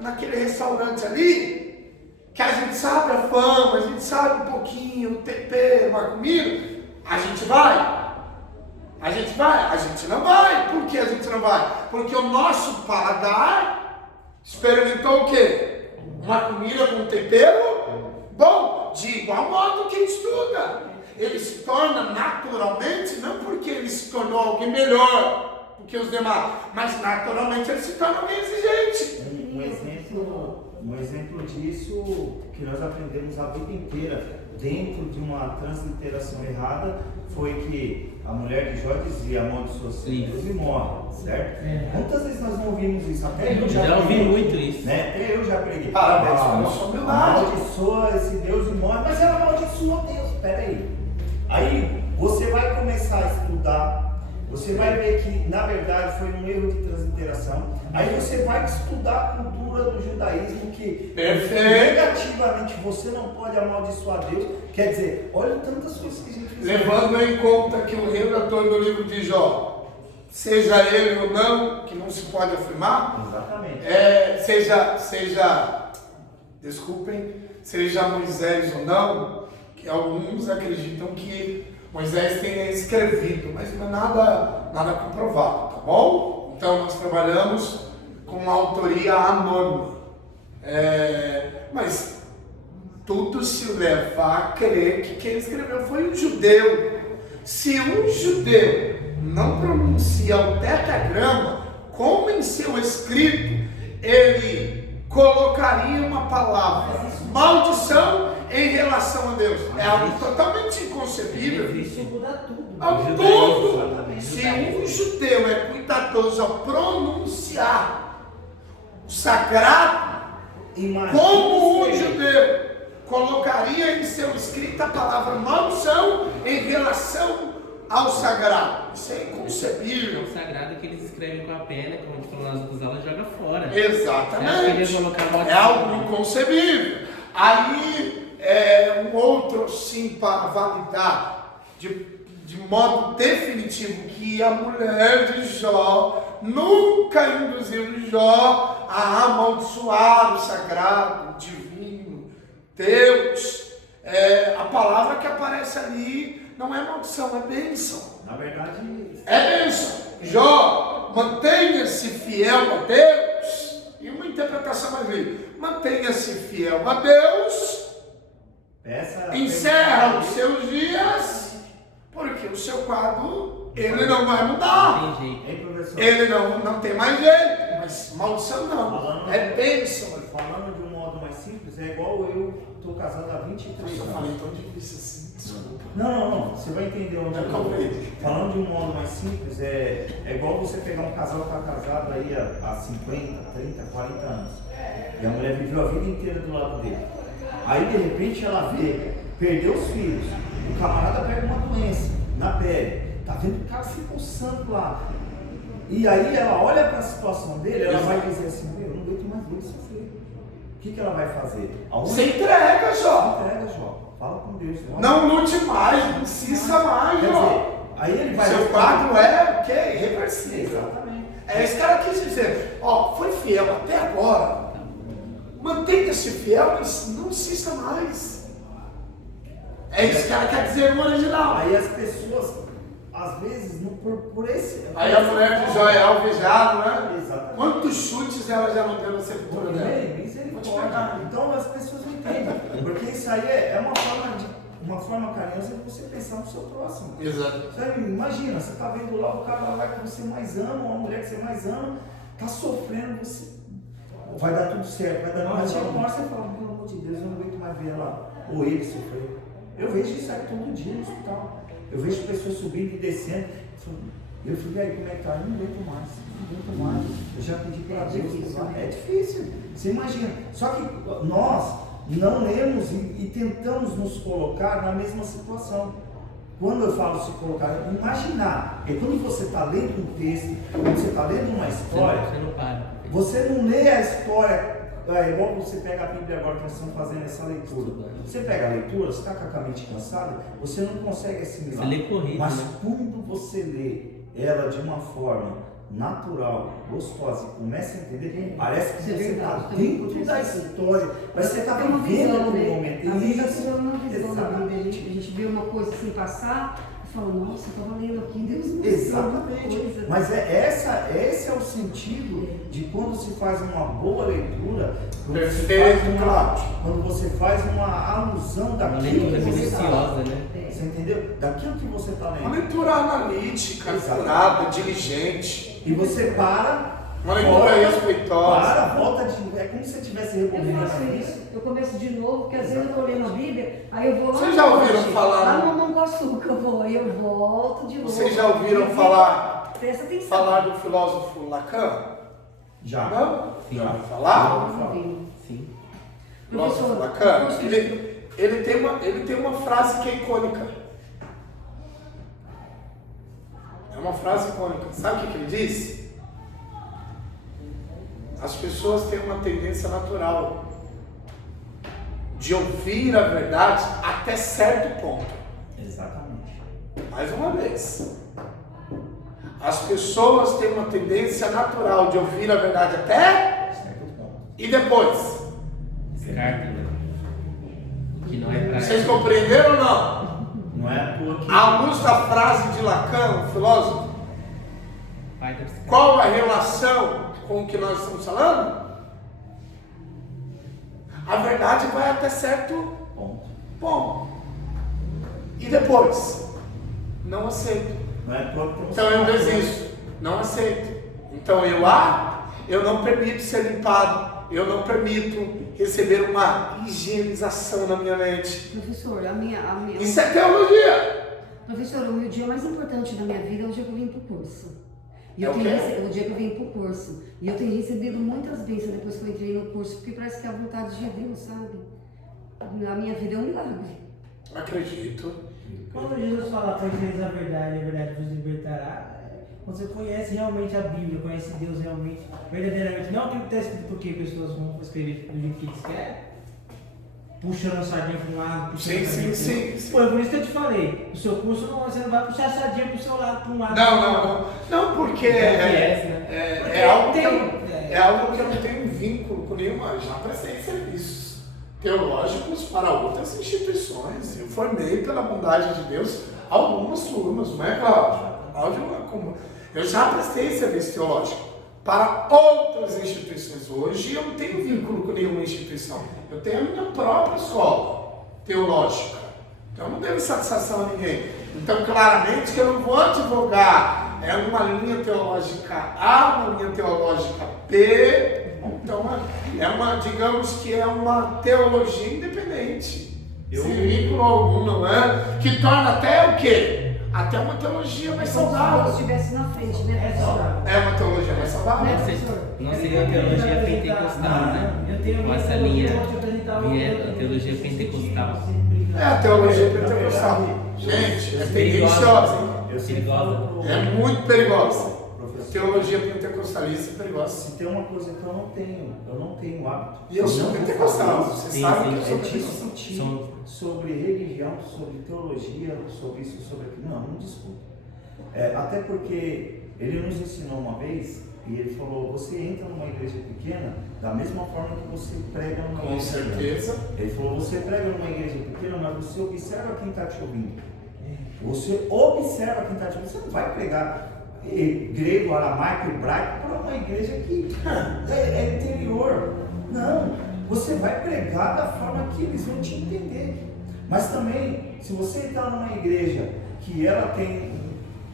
naquele restaurante ali, que a gente sabe a fama, a gente sabe um pouquinho o tempero, a comida, a gente vai? A gente vai? A gente não vai. Por que a gente não vai? Porque o nosso paladar experimentou o quê? Uma comida com tempero bom, de igual modo que estuda. Ele se torna naturalmente, não porque ele se tornou alguém melhor do que os demais, mas naturalmente ele se torna alguém exigente. Um exemplo disso que nós aprendemos a vida inteira dentro de uma transliteração errada foi que a mulher de Jó dizia: amaldiçoa-se Deus e morre, certo? Quantas vezes nós não ouvimos isso? Até eu já ouvi muito isso. Né? Até eu já preguei. Amaldiçoa esse Deus e morre, mas ela amaldiçoa Deus. Espera aí. Aí você vai começar a estudar, você vai ver que na verdade foi um erro de transliteração. Aí você vai estudar a cultura do judaísmo que negativamente você não pode amaldiçoar Deus. Quer dizer, olha tantas coisas que a gente fez. Levando em conta que o redator do livro de Jó seja ele ou não, que não se pode afirmar, Exatamente. seja Moisés ou não, que alguns acreditam que Moisés tenha escrevido, mas não é nada comprovado, tá bom? Então nós trabalhamos com uma autoria anônima. Mas tudo se leva a crer que quem escreveu foi um judeu. Se um judeu não pronuncia o tetragrama, como em seu escrito, ele colocaria uma palavra maldição em relação a Deus. É algo totalmente inconcebível. Isso muda tudo. Tudo. Se um judeu é cuidadoso ao pronunciar o sagrado, como um judeu colocaria em seu escrito a palavra maldição em relação ao sagrado? Isso é inconcebível. O sagrado que eles escrevem com a pena, como a gente falou nas outras aulas, joga fora. Exatamente. É algo inconcebível. Aí, um outro sim para validar de modo definitivo que a mulher de Jó nunca induziu Jó a amaldiçoar o sagrado, o divino, Deus. A palavra que aparece ali não é maldição, é bênção. Na verdade, É bênção. Jó, mantenha-se fiel a Deus. E uma interpretação mais livre. Mantenha-se fiel a Deus. Encerra os seus dias. Porque o seu quadro, ele não vai mudar. Tem jeito. Hein, professor? Ele não tem mais jeito. Mas maldição não. É bênção. Falando de um modo mais simples, é igual eu estou casado há 23 Eu anos. falei tão difícil assim, desculpa. Não, você vai entender onde eu estou. compreendi. Falando de um modo mais simples, é igual você pegar um casal que está casado aí há 50, 30, 40 anos. E a mulher viveu a vida inteira do lado dele. Aí de repente ela perdeu os filhos. O camarada pega uma doença na pele. Tá vendo o cara se coçando lá. E aí ela olha para a situação dele, ela vai dizer assim, eu não aguento mais ver ele sofrer. O que ela vai fazer? Você entrega, Jó. Entrega, Jó. Fala com Deus. Não lute mais, não insista mais, Quer Jó. dizer, aí ele vai... Seu quadro é o quê? Irreversível. Exatamente. Esse cara quis dizer, foi fiel até agora. Mantenha-se fiel, mas não insista mais. É isso que ela quer dizer no original. Aí as pessoas, às vezes, por esse... Aí a mulher de Jó é alvejada, né? Exatamente. Quantos chutes ela já não deu na sepultura dela? Misericórdia. Então as pessoas não entendem. Porque isso aí é uma forma carinhosa de você pensar no seu próximo. Exato. Sabe, imagina, você está vendo lá o cara lá que você mais ama, ou a mulher que você mais ama, está sofrendo, você vai dar tudo certo, vai dar tudo certo. Uma hora você fala, pelo amor de Deus, eu não aguento mais ver ela, ou ele sofrer. Eu vejo isso aí todo dia no hospital. Eu vejo pessoas subindo e descendo. Eu falei, e aí, como é que tá? Eu não aguento mais. Eu já pedi para Deus. É difícil. Você imagina. Só que nós não lemos e tentamos nos colocar na mesma situação. Quando eu falo se colocar, imaginar. É quando você está lendo um texto, quando você está lendo uma história, Você não para. você não lê a história. É igual você pega a Bíblia agora que nós estamos fazendo essa leitura. Você pega a leitura, você está com a mente cansada, você não consegue assimilar. Você lê corrido, Mas né? quando você lê ela de uma forma natural, gostosa e começa a entender, parece que Isso é você está verdade. dentro da história, mas você está Tem uma vivendo visão, aquele né? momento. A gente está Isso. criando uma visão na Bíblia. A Exatamente. gente vê uma coisa assim passar e fala, nossa, eu estava lendo aqui, Deus me Exatamente. Mas esse é o sentido de quando se faz uma boa leitura, quando você faz uma alusão Uma daquilo leitura que você está minuciosa, lendo. né? Você entendeu? Daquilo que você está Uma lendo. leitura analítica, apurada, diligente. E você para, Uma leitura respeitosa. volta de. É como se você estivesse Eu rebobinando faço a vida. isso, eu começo de novo, porque às vezes eu estou lendo a Bíblia, aí eu vou lá. Vocês já ouviram longe, falar- Lá no Mamão com Açúcar eu vou, aí eu volto de novo. Vocês já ouviram falar Presta atenção. do filósofo Lacan? Já. Não? Sim. Já ouviu falar? Não vi. Sim. Filósofo Professor, Lacan? professor, Ele tem uma frase que é icônica. É uma frase icônica. Sabe o que ele diz? As pessoas têm uma tendência natural de ouvir a verdade até certo ponto. Exatamente. Mais uma vez. As pessoas têm uma tendência natural de ouvir a verdade até Certo ponto. e depois. Descarta, né? Que não é pra Vocês compreenderam ou não? Não é à toa que. À luz da frase de Lacan, o filósofo, Pai da psicanálise. qual a relação com o que nós estamos falando? A verdade vai até certo Ponto. ponto. E depois? Não aceito. Não é à toa que temos. Então eu desisto. Não aceito. Então eu não permito ser limpado. Eu não permito receber uma higienização na minha mente. Professor, Isso é teologia. Professor, o meu dia mais importante da minha vida é o dia que eu vim pro curso. E É eu o tenho quê? o dia que eu vim pro curso. E eu tenho recebido muitas bênçãos depois que eu entrei no curso, porque parece que é a vontade de Deus, sabe? A minha vida é um milagre. Acredito. Quando Jesus fala, conhecereis a verdade vos libertará, você conhece realmente a Bíblia, conhece Deus realmente, verdadeiramente. Não aquilo que está escrito porque pessoas vão escrever do jeito que eles querem, puxando a sardinha para um lado, puxando a sardinha para o outro. Pô, é por isso que eu te falei, o seu curso você não vai puxar a sardinha para o seu lado, para um lado. Não, porque é algo que eu não tenho vínculo com nenhuma. Já prestei serviços teológicos para outras instituições. Eu formei, pela bondade de Deus, algumas turmas, não é, Cláudio? Eu já prestei serviço teológico para outras instituições. Hoje eu não tenho vínculo com nenhuma instituição. Eu tenho a minha própria escola teológica. Então eu não devo satisfação a ninguém. Então, claramente que eu não vou advogar uma linha teológica A, uma linha teológica B. Então, digamos que é uma teologia independente. Sem vínculo algum, não é? Que torna até o quê? Até uma teologia mais Se Deus saudável. estivesse na frente, né, professor? É uma teologia mais saudável. Né, Não professor? seria a teologia pentecostal, né? Com essa linha, a teologia pentecostal. É a teologia pentecostal. Gente, é tendenciosa, hein? Perigosa. É muito perigosa. Professor, Teologia pentecostalista é perigosa. se tem uma coisa que eu não tenho hábito. E eu sou não pentecostal, vou fazer você Sim, sabe sim, que eu sou é pentecostal. discutir sobre religião, sobre teologia, sobre isso, sobre aquilo. Não discuto. Até porque ele nos ensinou uma vez e ele falou: você entra numa igreja pequena da mesma forma que você prega numa Com igreja certeza. pequena. Ele falou: você prega numa igreja pequena, mas você observa quem está te ouvindo. Você observa quem está te ouvindo. Você não vai pregar grego, aramaico, hebraico para uma igreja que é interior. Não, você vai pregar da forma que eles vão te entender. Mas também, se você entrar numa igreja que ela tem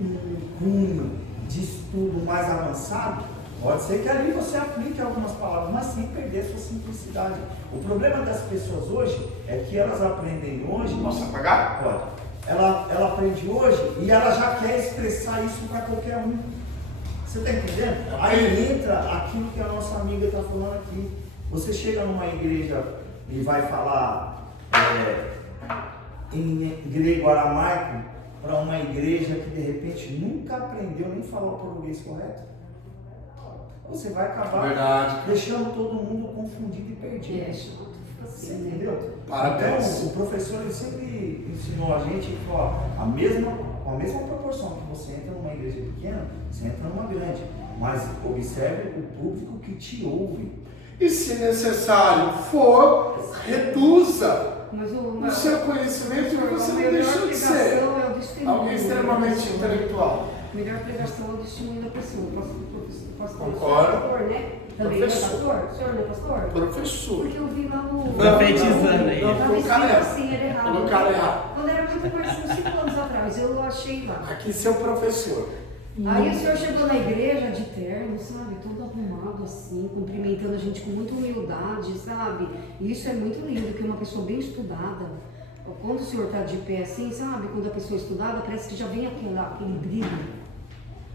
um cunho de estudo mais avançado, pode ser que ali você aplique algumas palavras, mas sem perder sua simplicidade. O problema das pessoas hoje é que elas aprendem hoje. Posso apagar? Pode. Ela aprende hoje e ela já quer expressar isso para qualquer um. Você está entendendo? Aí entra aquilo que a nossa amiga está falando aqui. Você chega numa igreja e vai falar em grego aramaico para uma igreja que de repente nunca aprendeu nem falar o português correto. Você vai acabar deixando todo mundo confundido e perdido. Você entendeu? Parabéns. Então, o professor ele sempre ensinou a gente que com a mesma proporção que você entra numa igreja pequena, você entra numa grande. Mas observe o público que te ouve. E se necessário for, reduza Mas o seu conhecimento, porque você a não melhor deixou de ser pregação é o testemunho. alguém extremamente intelectual. A melhor pregação é o testemunho da pessoa. Pastor, Concordo. pastor, né? Também Professor. é pastor? O senhor não é pastor? Professor. Porque eu vi lá no... Profetizando aí. Estava o cara escrito é. assim, era errado. O cara é errado. Quando era muito mais uns 5 anos atrás, eu achei lá. Aqui seu professor. Aí o senhor chegou na igreja de terno, sabe? Todo arrumado assim, cumprimentando a gente com muita humildade, sabe? E isso é muito lindo, que uma pessoa bem estudada, quando o senhor está de pé assim, sabe? Quando a pessoa é estudada, parece que já vem aquele brilho.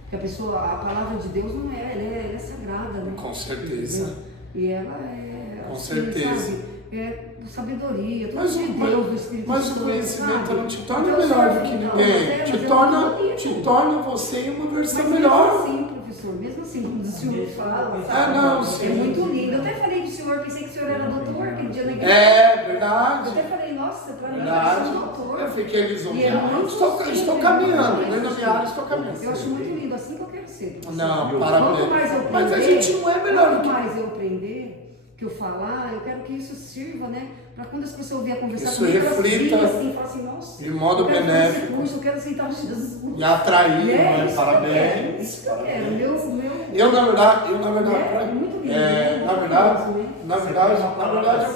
Porque a pessoa, a palavra de Deus não é, ela é sagrada, né? Com certeza. E ela é, Com assim, certeza. sabe? É sabedoria, tudo Mas de Deus, do Espírito Mas Santo, o conhecimento sabe? não te torna Então, melhor senhor, do que não, ninguém. mas Te torna você em uma versão Mas melhor. mesmo assim, professor, mesmo assim, quando o senhor fala, sabe? Não, É sim. muito lindo. Eu até falei do senhor, pensei que o senhor era doutor aquele dia na igreja. É Eu verdade. até falei, nossa, para mim, Verdade. eu sou doutor. Eu fiquei E era lisonjeado. muito Estou simples, caminhando, né? né, na minha caminhares, estou caminhando. Eu acho muito lindo, assim que eu quero ser. Não, Eu- parabéns. Quanto mais eu aprender, Mas a gente não é melhor do quanto que... mais eu aprender, que eu falar, eu quero que isso sirva, né? Para quando as pessoas ouvir a conversar Isso comigo, elas reflita virem assim, falam assim, nossa, de modo eu quero fazer esse benéfico. curso, eu quero aceitar Jesus. E atrair, É, né? isso Parabéns. Isso que eu quero. Meu... Eu, na verdade, É muito lindo, né? na verdade,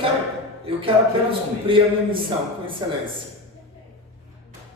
eu quero apenas cumprir a minha missão com excelência.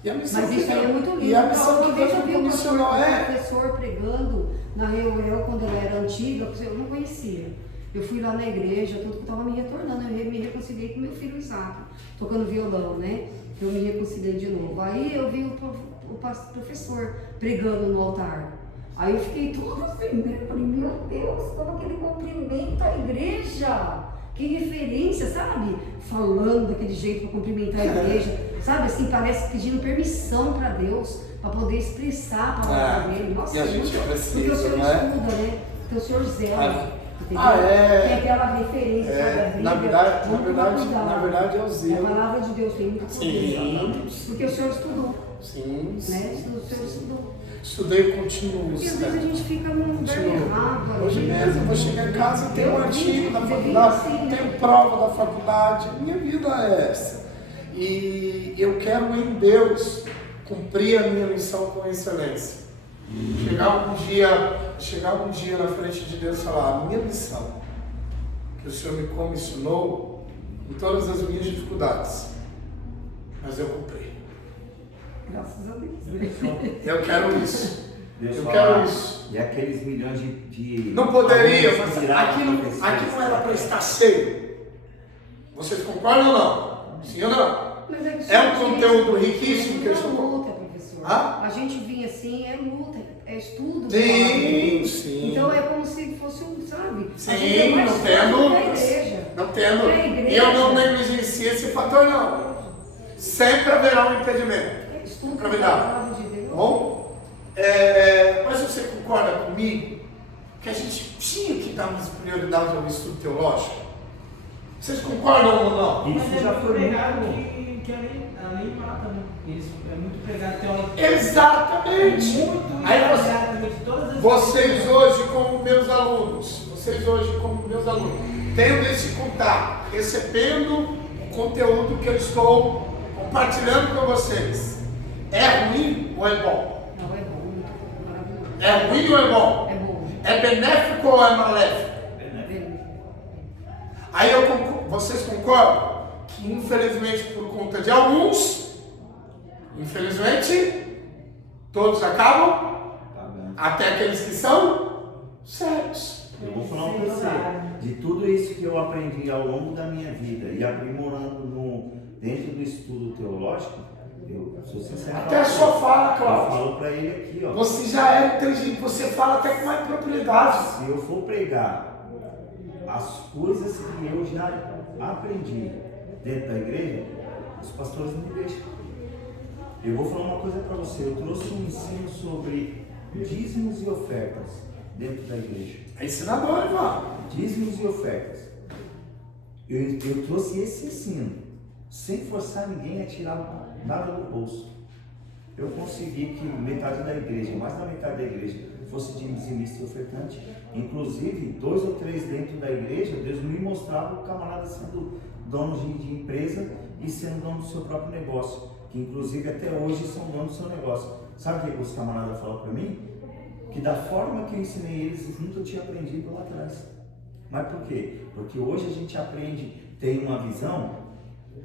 E a missão Mas que isso aí é Deus- muito lindo. E a missão que Uma Deus vez eu me vi um comissionou é... professor pregando na reunião quando eu era antiga, eu não conhecia. Eu fui lá na igreja, tudo que estava me retornando, eu me reconciliei com meu filho Isaac, tocando violão, né? Eu me reconciliei de novo. Aí eu vi o professor pregando no altar. Aí eu fiquei toda assim, né? Eu falei, meu Deus, como que ele cumprimenta a igreja? Que referência, sabe? Falando daquele jeito para cumprimentar a igreja, sabe? Assim, parece pedindo permissão para Deus, para poder expressar a palavra dele. Nossa, e a gente muito- precisa, porque o Senhor não é? estuda, né? Porque o Senhor zela. Entendeu? é. Tem aquela referência da Bíblia. Na verdade, Vamos cuidar. na verdade é o A zelo. palavra de Deus tem muito poder. Sim, Porque o Senhor estudou, sim, né? O Senhor estudou. Estudei e continuo Porque às vezes a estudando. gente fica num lugar errado. ali. Hoje mesmo eu vou chegar em casa, tenho um Eu artigo da vi faculdade, assim, né? tenho prova da faculdade, minha vida é essa. E eu quero em Deus cumprir a minha missão com excelência. Chegar um dia na frente de Deus e falar, a minha missão, que o Senhor me comissionou, com todas as minhas dificuldades, mas eu cumpri. Graças a Deus. Eu quero isso. Deus Eu fala, quero isso. E aqueles milhões de Não poderia, alunos mas que viraram aqui professores. não era para estar cheio. Vocês concordam ou não? Sim ou não? Mas é, que É um só conteúdo gente, riquíssimo que é eu estou falando. luta, professor. Hã? A gente vinha assim, é luta, é estudo. Sim, da palavra de Deus. sim. Então é como se fosse um, sabe? Sim, Às vezes é mais não forte tenho que a dúvidas. igreja. Não tendo. É a igreja. E eu não negligencio esse fator, não. Sempre haverá um impedimento. É estudo Pra da me dar. palavra de Deus. Tá bom? Mas você concorda comigo que a gente tinha que dar mais prioridade ao estudo teológico? Vocês concordam ou não? Isso Mas é já muito foi pregado muito. que a lei mata, né? Isso é muito pregado teológico. Exatamente. Muito Aí exageradamente, todas as vocês hoje como meus alunos, tendo esse contato, recebendo o conteúdo que eu estou compartilhando com vocês, é ruim ou é bom? Não, é bom, muito maravilhoso. É ruim ou é bom? É bom. É benéfico ou é maléfico? Beleza. Aí vocês concordam que infelizmente por conta de alguns, infelizmente, todos acabam, Tá vendo? até aqueles que são sérios. Eu vou falar uma coisa pra você. De tudo isso que eu aprendi ao longo da minha vida e aprimorando dentro do estudo teológico, eu sou sincero. Até a sua fala, Eu Cláudio. falo pra ele aqui, ó. Você já é inteligente, você fala até com mais propriedade. Se eu for pregar as coisas que eu já aprendi dentro da igreja, os pastores não me deixam. Eu vou falar uma coisa para você. Eu trouxe um ensino sobre dízimos e ofertas dentro da igreja. É ensinador, irmão. Dízimos e ofertas. Eu trouxe esse ensino, sem forçar ninguém a tirar nada do bolso. Eu consegui que metade da igreja, mais da metade da igreja, fosse dizimista e ofertante. Inclusive, 2 ou 3 dentro da igreja, Deus me mostrava o camarada sendo dono de empresa e sendo dono do seu próprio negócio. Que inclusive até hoje são donos do seu negócio. Sabe o que os camaradas falam para mim? Que da forma que eu ensinei eles, eles nunca tinham aprendido lá atrás. Mas por quê? Porque hoje a gente aprende, tem uma visão,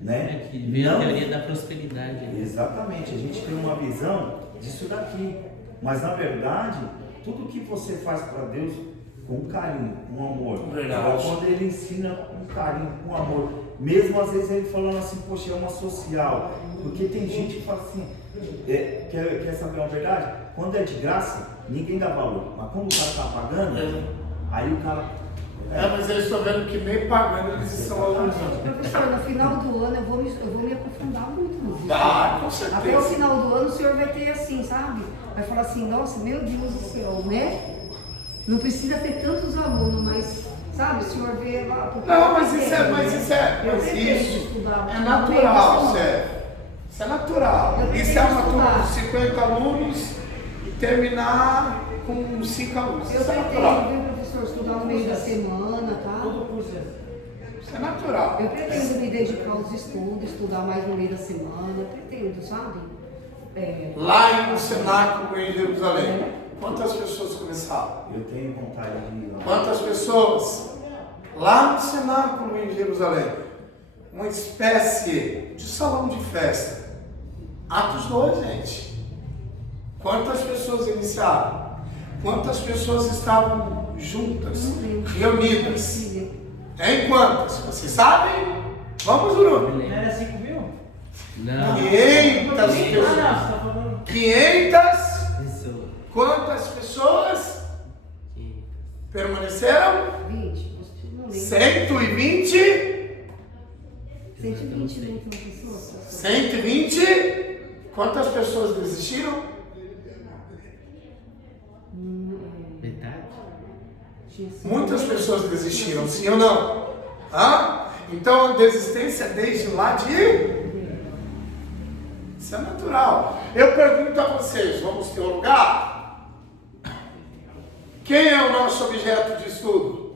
né? É que veio a teoria da prosperidade. Né? Exatamente, a gente tem uma visão disso daqui. Mas na verdade, tudo que você faz para Deus com carinho, com amor, Verdade. quando ele ensina com carinho, com amor, mesmo às vezes ele falando assim, poxa, é uma social, porque tem gente que fala assim, quer saber uma verdade? Quando é de graça, ninguém dá valor, mas quando o cara está pagando, aí o cara... Mas eles estão vendo que nem pagando eles estão valorizando. Professor, no final do ano eu vou me aprofundar muito nisso. Ah, com Até o certeza. final do ano o senhor vai ter assim, sabe? Vai falar assim, nossa, meu Deus do céu, né? Não precisa ter tantos alunos, mas, sabe, o senhor vê lá... porque Não, eu mas isso é, pretendo, mas né? isso é, Eu mas pretendo isso estudar, é no natural, meio da semana. Sérgio. Isso é natural. Eu Isso é uma pretendo turma de estudar. 50 alunos terminar com 5 alunos. Eu Isso é pretendo, natural. viu, professor, estudar no meio da semana, tá? Todo curso é assim. Isso é natural. Eu pretendo me dedicar aos estudos, estudar mais no meio da semana, eu pretendo, sabe? Lá no cenáculo em Jerusalém, quantas pessoas começaram? Eu tenho vontade de ir lá. Quantas pessoas? Lá no cenáculo em Jerusalém, uma espécie de salão de festa. Atos 2, gente. Quantas pessoas iniciaram? Quantas pessoas estavam juntas, reunidas? Em quantas? Vocês sabem? Vamos, Bruno. Me Não lembro. era 5 mil? Não. 500 Ah, não, você pessoas. tá falando. 500? Pessoa. Quantas pessoas Que- permaneceram? 20, não lembro. 120? 120 não foi pessoa? 120? Quantas pessoas desistiram? Metade? Tinha sido- Muitas pessoas desistiram, sim ou não? Hã? Então a desistência desde lá de... Isso é natural. Eu pergunto a vocês, vamos teologar? Quem é o nosso objeto de estudo?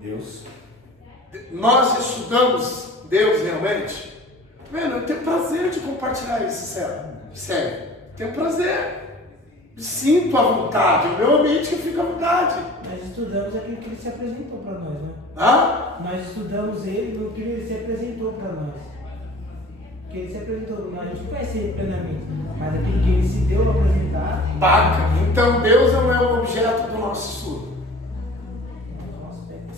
Deus. Nós estudamos Deus realmente? Tá vendo? Eu tenho prazer de compartilhar isso, sério. Tenho prazer. Sinto a vontade, o meu ambiente que fica à vontade. Nós estudamos aquilo que ele se apresentou para nós, né? Hã? Nós estudamos ele no que ele se apresentou para nós. Que ele se apresentou, nós a gente não conhece ele plenamente, mas aquilo que ele se deu a apresentar, Baca. Então Deus não é o objeto do nosso estudo.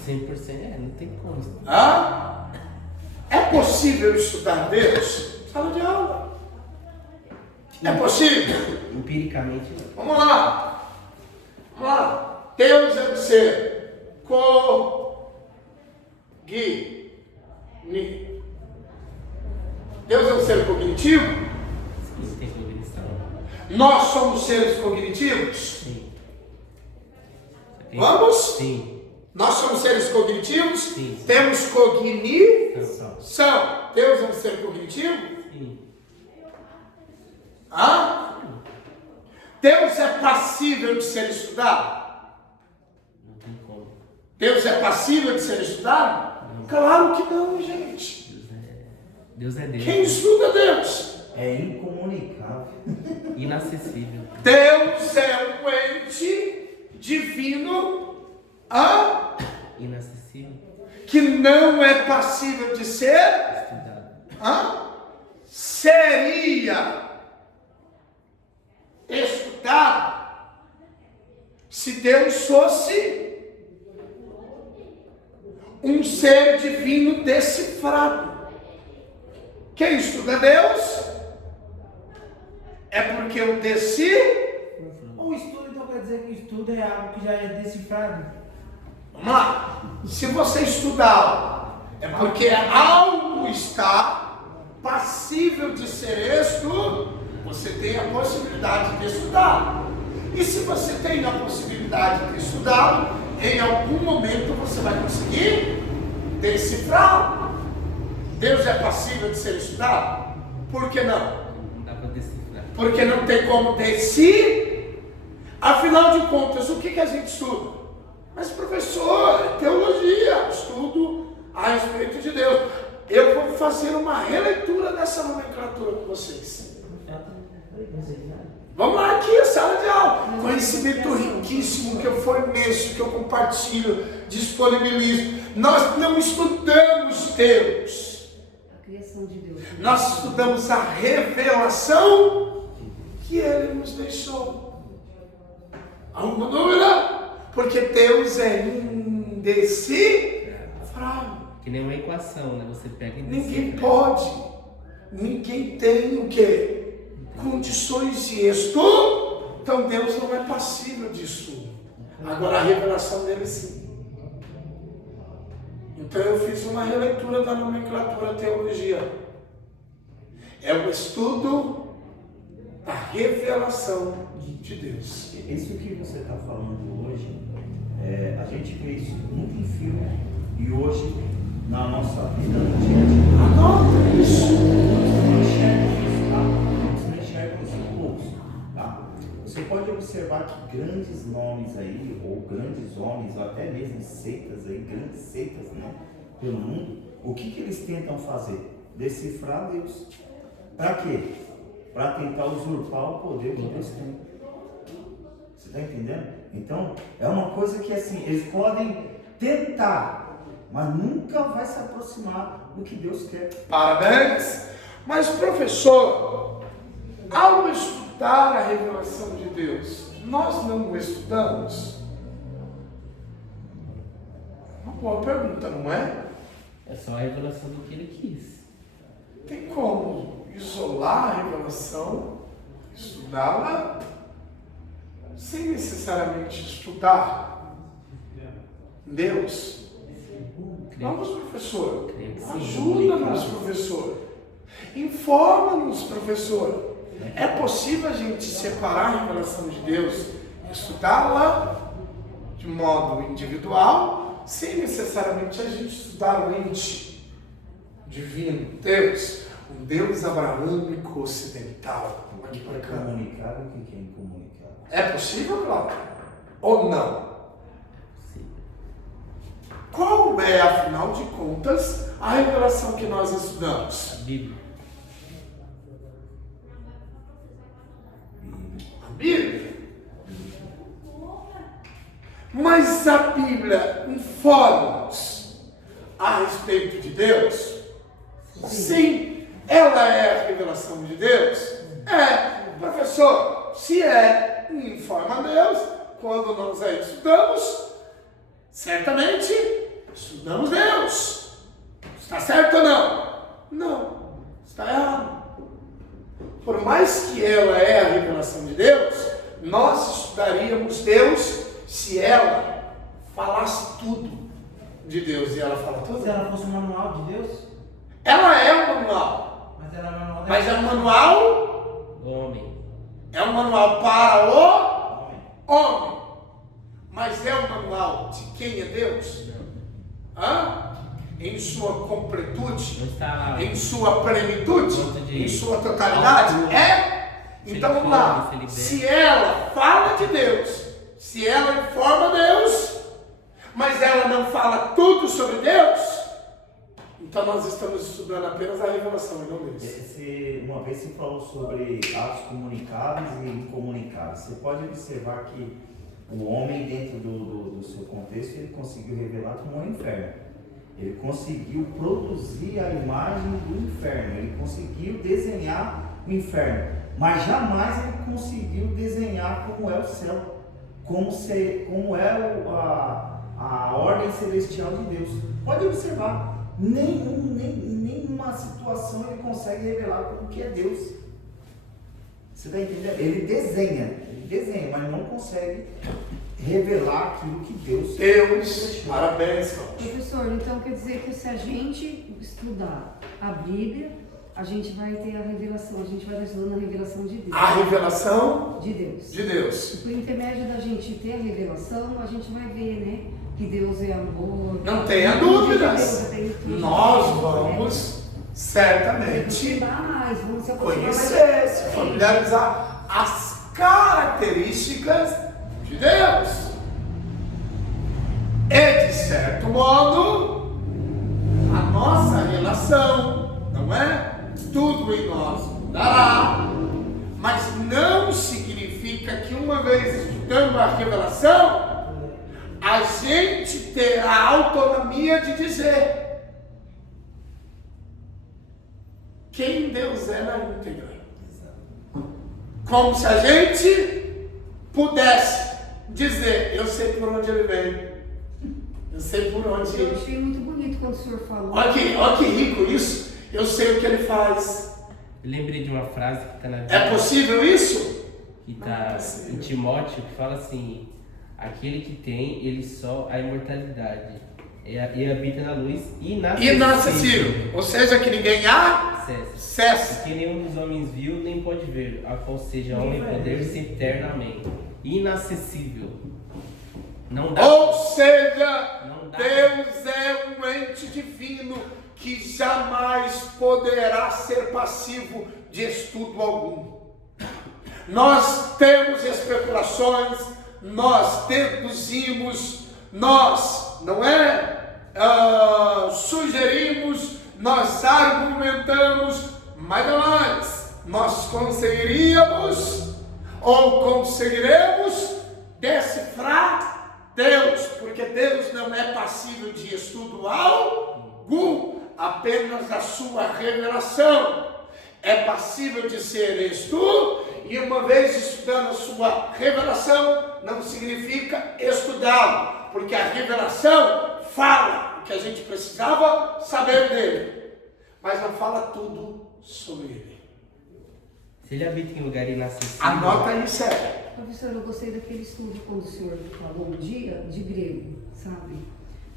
100% não tem como. Hã? É possível estudar Deus? Sala de aula. É possível? Empiricamente não. Vamos lá. Vamos lá. Deus é um ser cognitivo. Deus é um ser cognitivo? Sim, tem cognição. Nós somos seres cognitivos? Sim. Vamos? Sim. Nós somos seres cognitivos? Sim. Temos cognição. Então, Deus é um ser cognitivo? sim. Hã? Deus é passível de ser estudado? Não tem como. Deus é passível de ser estudado? Claro que não, gente. Deus é Deus. Quem estuda Deus? É incomunicável. Inacessível. Deus é um ente divino, Inacessível. que não é passível de ser, Estudado. seria estudado se Deus fosse um ser divino decifrado. Quem estuda Deus é porque o o estudo então quer dizer que o estudo é algo que já é decifrado. Vamos lá. Se você estuda algo, é porque algo está passível de ser estudado. Você tem a possibilidade de estudar. E se você tem a possibilidade de estudar, em algum momento você vai conseguir decifrar. Deus é passível de ser estudado? Por que não? Não dá para decifrar. Porque não tem como decifrar. Afinal de contas, o que a gente estuda? Mas professor, é teologia, estudo a respeito de Deus. Eu vou fazer uma releitura dessa nomenclatura com vocês. Vamos lá aqui, a sala de aula. Conhecimento riquíssimo que eu forneço, que eu compartilho, disponibilizo. Nós não estudamos Deus. A criação de Deus. Nós estudamos a revelação que Ele nos deixou. Alguma dúvida? Porque Deus é indecifrável. Que nem uma equação, né? Você pega e Ninguém decifra. pode. Ninguém tem o quê? Condições de estudo. Então Deus não é passível de estudo. Agora a revelação dele sim. Então eu fiz uma releitura da nomenclatura teologia. É o estudo da revelação de Deus. Isso que você está falando hoje, a gente vê isso muito em filme e hoje na nossa vida no dia a dia. Anota isso. Muitos não enxergam isso, tá? Muitos não enxergam isso. Pô, Você pode observar que grandes nomes aí, ou grandes homens, ou até mesmo seitas aí, grandes seitas, né, pelo mundo, o que eles tentam fazer? Decifrar Deus. Para quê? Para tentar usurpar o poder que Deus tem. Você está entendendo? Então, é uma coisa que assim, eles podem tentar, mas nunca vai se aproximar do que Deus quer. Parabéns! Mas, professor, ao estudar a revelação de Deus, nós não estudamos? Uma boa pergunta, não é? É só a revelação do que ele quis. Tem como isolar a revelação, estudá-la, sem necessariamente estudar Deus? Vamos, professor. Creio que sim. Ajuda-nos, professor. Informa-nos, professor. É possível a gente separar a revelação de Deus e estudá-la de modo individual, sem necessariamente a gente estudar o ente divino, Deus, um Deus abraâmico ocidental. O que é comunicável e o que é incomunicável? É possível, Cláudio? Ou não? Sim. Qual é, afinal de contas, a revelação que nós A estudamos? Bíblia. A Bíblia. Mas a Bíblia informa-nos a respeito de Deus? Sim. Ela é a revelação de Deus? É. Professor, se é, informa a Deus. Quando nós a estudamos, certamente estudamos Deus. Está certo ou não? Não. Está errado. Por mais que ela é a revelação de Deus, nós estudaríamos Deus se ela falasse tudo de Deus. E ela fala tudo? Se ela fosse um manual de Deus, Ela é um manual. mas ela é um manual Mas é um manual, Homem. é um manual para o homem. Mas é um manual de quem é Deus? Hã? Em sua completude? Não está lá. Em sua plenitude? Quanto de- Em sua totalidade? É? Se Então ele vamos lá. come, se ele Se bebe. ela fala de Deus, se ela informa Deus, mas ela não fala tudo sobre Deus, então nós estamos estudando apenas a revelação e não Deus. Uma vez você falou sobre atos comunicáveis e incomunicáveis. Você pode observar que o homem, dentro do seu contexto, ele conseguiu revelar como é o inferno. Ele conseguiu produzir a imagem do inferno. Ele conseguiu desenhar o inferno. Mas jamais ele conseguiu desenhar como é o céu. Como é a ordem celestial de Deus. Pode observar. Nenhuma situação ele consegue revelar como que é Deus. Você está entendendo? Ele desenha, mas não consegue revelar aquilo que Deus deixou. Parabéns, Cláudio. Professor, então quer dizer que se a gente estudar a Bíblia, a gente vai ter a revelação, a gente vai estar estudando a revelação de Deus. A revelação De Deus. de Deus. E por intermédio da gente ter a revelação, a gente vai ver, né? Que Deus é amor. Não tenha dúvidas. Nós vamos certamente estudar mais, vamos se aproximar conhecer, mais. se familiarizar as características de Deus. E de certo modo, a nossa relação, não é? Tudo em nós mudará, mas não significa que uma vez estudando a revelação, a gente terá a autonomia de dizer quem Deus é na íntegra. Como se a gente pudesse dizer, eu sei por onde ele vem, eu sei por onde Eu ele... achei muito bonito quando o senhor falou. Olha que rico isso, eu sei o que ele faz. Eu lembrei de uma frase que está na É Bíblia, possível isso? que está em Timóteo, que fala assim: aquele que tem, ele só a imortalidade, e habita na luz Inacessível, ou seja, que ninguém acessa. que nenhum dos homens viu nem pode ver, a qual seja homem poder-se eternamente. Inacessível. Não dá. Ou seja, Não dá. Deus é um ente divino que jamais poderá ser passivo de estudo algum. nós temos especulações, nós deduzimos, nós, não é? Sugerimos, nós argumentamos, mas mais, nós conseguiríamos ou conseguiremos decifrar Deus, porque Deus não é passível de estudo algum, apenas a sua revelação é passível de ser estudo, e uma vez estudando a sua revelação, não significa estudá-lo, porque a revelação fala o que a gente precisava saber dele, mas não fala tudo sobre ele. Se ele habita em lugar inacessível... Anota aí, sério. Professor, eu gostei daquele estudo quando o senhor falou um dia de grego, sabe?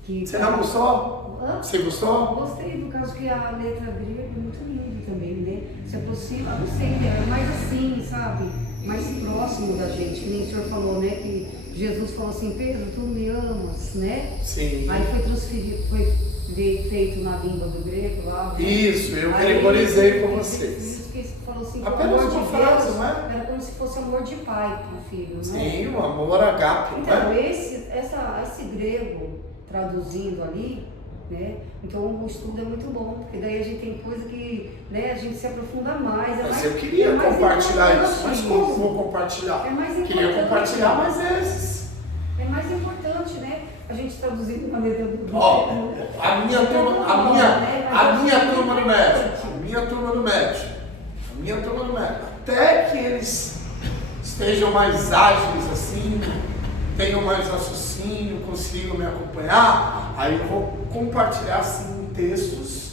Que Você não gostou? Hã? Você gostou? Gostei, no caso que a letra grega é muito linda também, né? Se aproxima, não sei, é mais assim, sabe? Mais próximo da gente, que nem o senhor falou, né? Que Jesus falou assim, Pedro, tu me amas, né? Sim. Aí foi transferido, foi feito na língua do grego lá. Né? Isso, eu Aí gregorizei com ele vocês. falou assim, Apenas amor uma de frase, Deus, não é? era como se fosse amor de pai pro filho, né? Sim, o amor agape, não Então, é? esse grego traduzindo ali, né? Então o estudo é muito bom, porque daí a gente tem coisa que, né, a gente se aprofunda mais. Mas eu queria compartilhar isso, mas como eu vou compartilhar? É mais importante. Queria compartilhar mais vezes. É mais importante, né? A gente traduzindo uma letra do Ó, a minha turma do médio, até que eles estejam mais ágeis assim, tenham mais raciocínio, consigam me acompanhar, aí eu vou compartilhar assim textos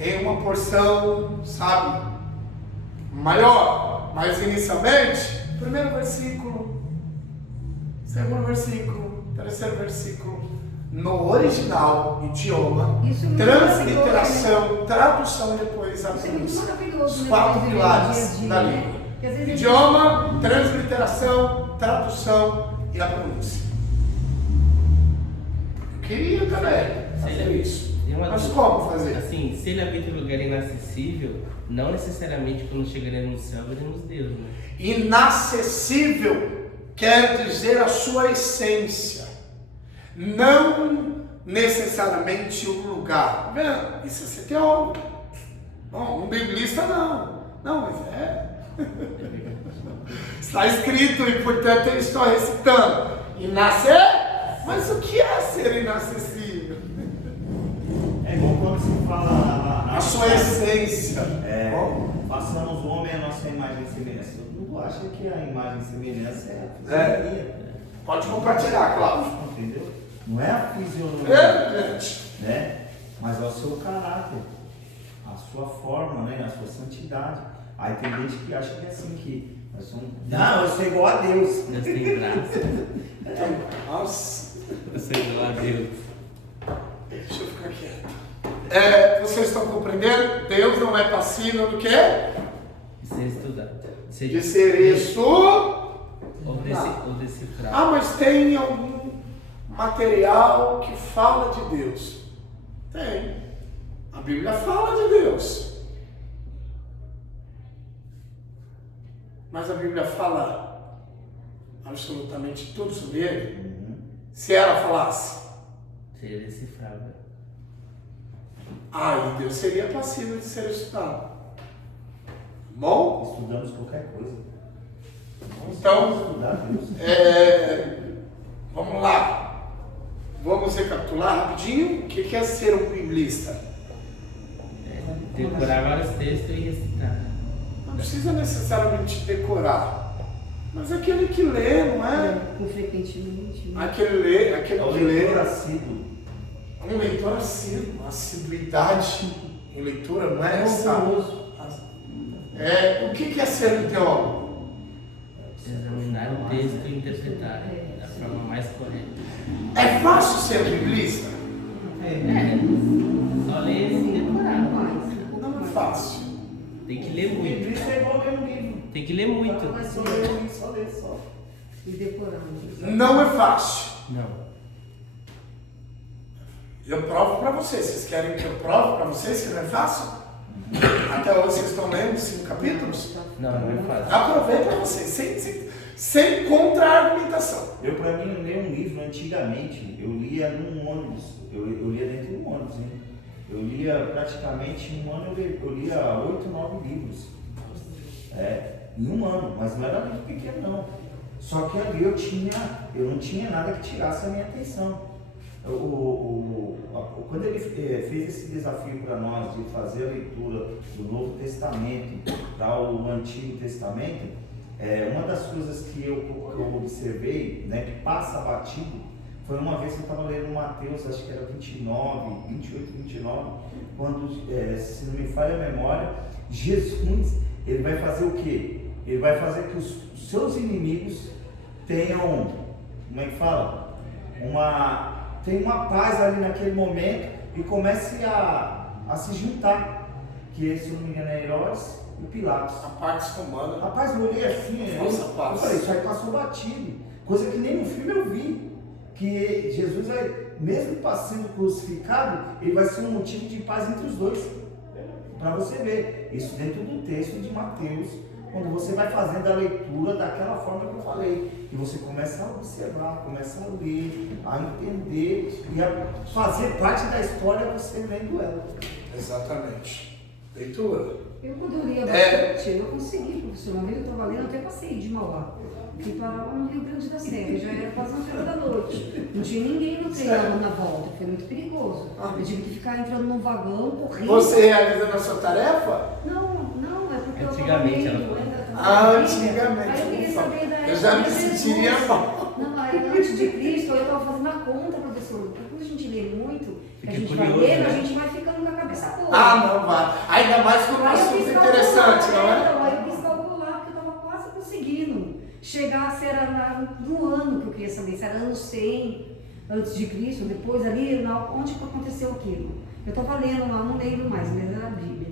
em uma porção, sabe, maior, mas inicialmente, primeiro versículo, segundo versículo, terceiro versículo, no original, idioma, Isso é muito transliteração, tradução e depois a Isso é muito pronúncia. maravilhoso, Os né? quatro Viver pilares dia a dia, da né? língua. Porque às vezes Idioma, transliteração, tradução e a pronúncia. Eu queria também fazer isso. Tem uma Mas dúvida. como fazer? Assim, se ele habita em lugar inacessível, não necessariamente quando chegaremos no céu veremos Deus, né? Inacessível quer dizer a sua essência, não necessariamente o lugar. Vendo? Isso é ser teólogo. Bom, um biblista não. Não, mas é. Está escrito e portanto eu estou recitando. Mas o que é ser inacessível? É igual quando se fala A sua essência. façamos o homem a nossa imagem e semelhança. Todo mundo acha que a imagem e semelhança é a É. fisionomia. Pode compartilhar, Cláudio. Entendeu? Não é a fisionomia, Gente. né? Mas é o seu caráter, a sua forma, né? A sua santidade. Aí tem gente que acha que é assim, que nós somos... Não, eu sou igual a Deus. Deus tem graça. Nossa. Eu sou igual a Deus. Deixa eu ficar quieto. Vocês estão compreendendo? Deus não é passível do quê? De ser estudado. De ser isso. Ou decifrado. Ah, mas tem algum material que fala de Deus? Tem. A Bíblia fala de Deus. Mas a Bíblia fala absolutamente tudo sobre Ele? Se ela falasse, Seria decifrável. aí Deus seria passível de ser estudado. Bom? Estudamos qualquer coisa. Então, Estudar Deus. vamos lá. Vamos recapitular rapidinho. O que é ser um biblista? Decorar vários textos e recitar. Não precisa necessariamente decorar, mas aquele que lê, não é? frequentemente. Né? Aquele É que o lê. leitor assíduo. Um leitor assíduo, assiduidade em leitura, não é essa? O que é ser um teólogo? Examinar o texto e interpretar da forma mais correta. É fácil ser biblista? Só ler sem decorar. Não é fácil. Tem que ler muito. Isso é igual ler um livro. Tem que ler muito. Só ler, só. E decorando. Não é fácil. Não. Eu provo para vocês. Vocês querem que eu prove para vocês que não é fácil? Até hoje vocês estão lendo 5 capítulos? Não, não é fácil. Aprovei para vocês, sem contra-argumentação. Eu, para mim, ler um livro antigamente, eu lia num ônibus. Eu lia dentro de um ônibus, hein? Eu lia praticamente em um ano, eu lia 8, 9 livros. Em um ano, mas não era livro pequeno, não. Só que ali eu não tinha nada que tirasse a minha atenção. Quando ele fez esse desafio para nós de fazer a leitura do Novo Testamento para o Antigo Testamento, uma das coisas que eu observei, né, que passa batido, foi uma vez que eu estava lendo Mateus, acho que era 28, 29, quando, se não me falha a memória, Jesus, ele vai fazer o quê? Ele vai fazer que os seus inimigos tenham, como é que fala? Tem uma paz ali naquele momento e comece a se juntar, que se não me engano é Herodes e Pilatos. A paz comanda. Rapaz, eu olhei assim, eu falei, isso aí passou batido, coisa que nem no filme eu vi, que Jesus vai, mesmo sendo crucificado, ele vai ser um motivo de paz entre os dois, para você ver, isso dentro do texto de Mateus, quando você vai fazendo a leitura daquela forma que eu falei, e você começa a observar, começa a ler, a entender e a fazer parte da história você lendo ela. Exatamente. Leitura. Eu, quando eu lia bastante, eu consegui, professor. Uma vez eu estava lendo, até passei de Mauá. Fui parar lá no Rio Grande da Serra, já era quase 9 da noite. Não tinha ninguém no trem na volta, foi muito perigoso. Eu tive que ficar entrando num vagão, correndo. Você realizando a sua tarefa? Não, é porque Antigamente eu ela estava Antigamente. Aí eu queria saber da Eu já me sentiria mal. Não, aí antes de Cristo, eu estava fazendo a conta, professor. Porque quando a gente lê muito, Fica a gente curioso, vai lendo, né? a gente vai ficando com a cabeça boa. Não vai. Ainda mais quando um Aí eu assunto quis interessante, calcular, não é? Aí eu quis calcular, porque eu estava quase conseguindo chegar, se era no ano que eu queria saber, se era ano 100 antes de Cristo, depois ali, onde que aconteceu aquilo. Eu estava lendo lá, não lembro mais, mas era a Bíblia.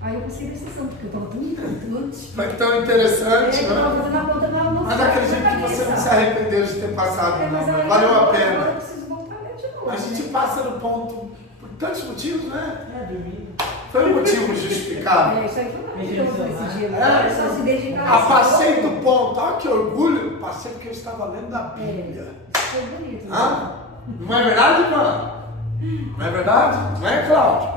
Aí eu consegui precisão, porque eu estava tão importante. Foi tão interessante, Eu não estava é? fazendo a conta, não Mas sai acredito da que você cabeça. não se arrependeu de ter passado, Mas não. aí Valeu a agora eu pena. preciso voltar a ler de novo. A gente passa no ponto por tantos motivos, né? Dormir. Foi um motivo justificável. Isso aí foi maravilhoso esse dia. É. Só se dedicar. Passei do ponto. Olha que orgulho. Passei porque eu estava lendo a Bíblia. Isso foi bonito. Né? Não é verdade, mano? Não é verdade? Não é, Cláudio?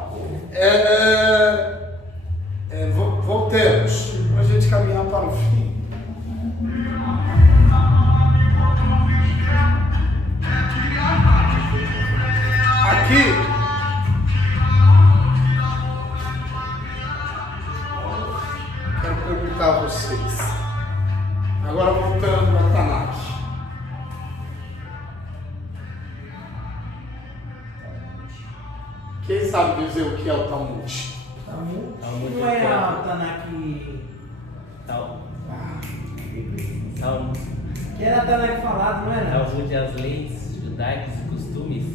Voltemos. Para a gente caminhar para o fim. Aqui. Quero perguntar a vocês. Agora voltando para Tanakh. Quem sabe dizer o que é o Talmud? Talmud Não é a Tanakh. Talmud. Que era a Tanakh falada, não era? Talmud é as leis judaicas e costumes,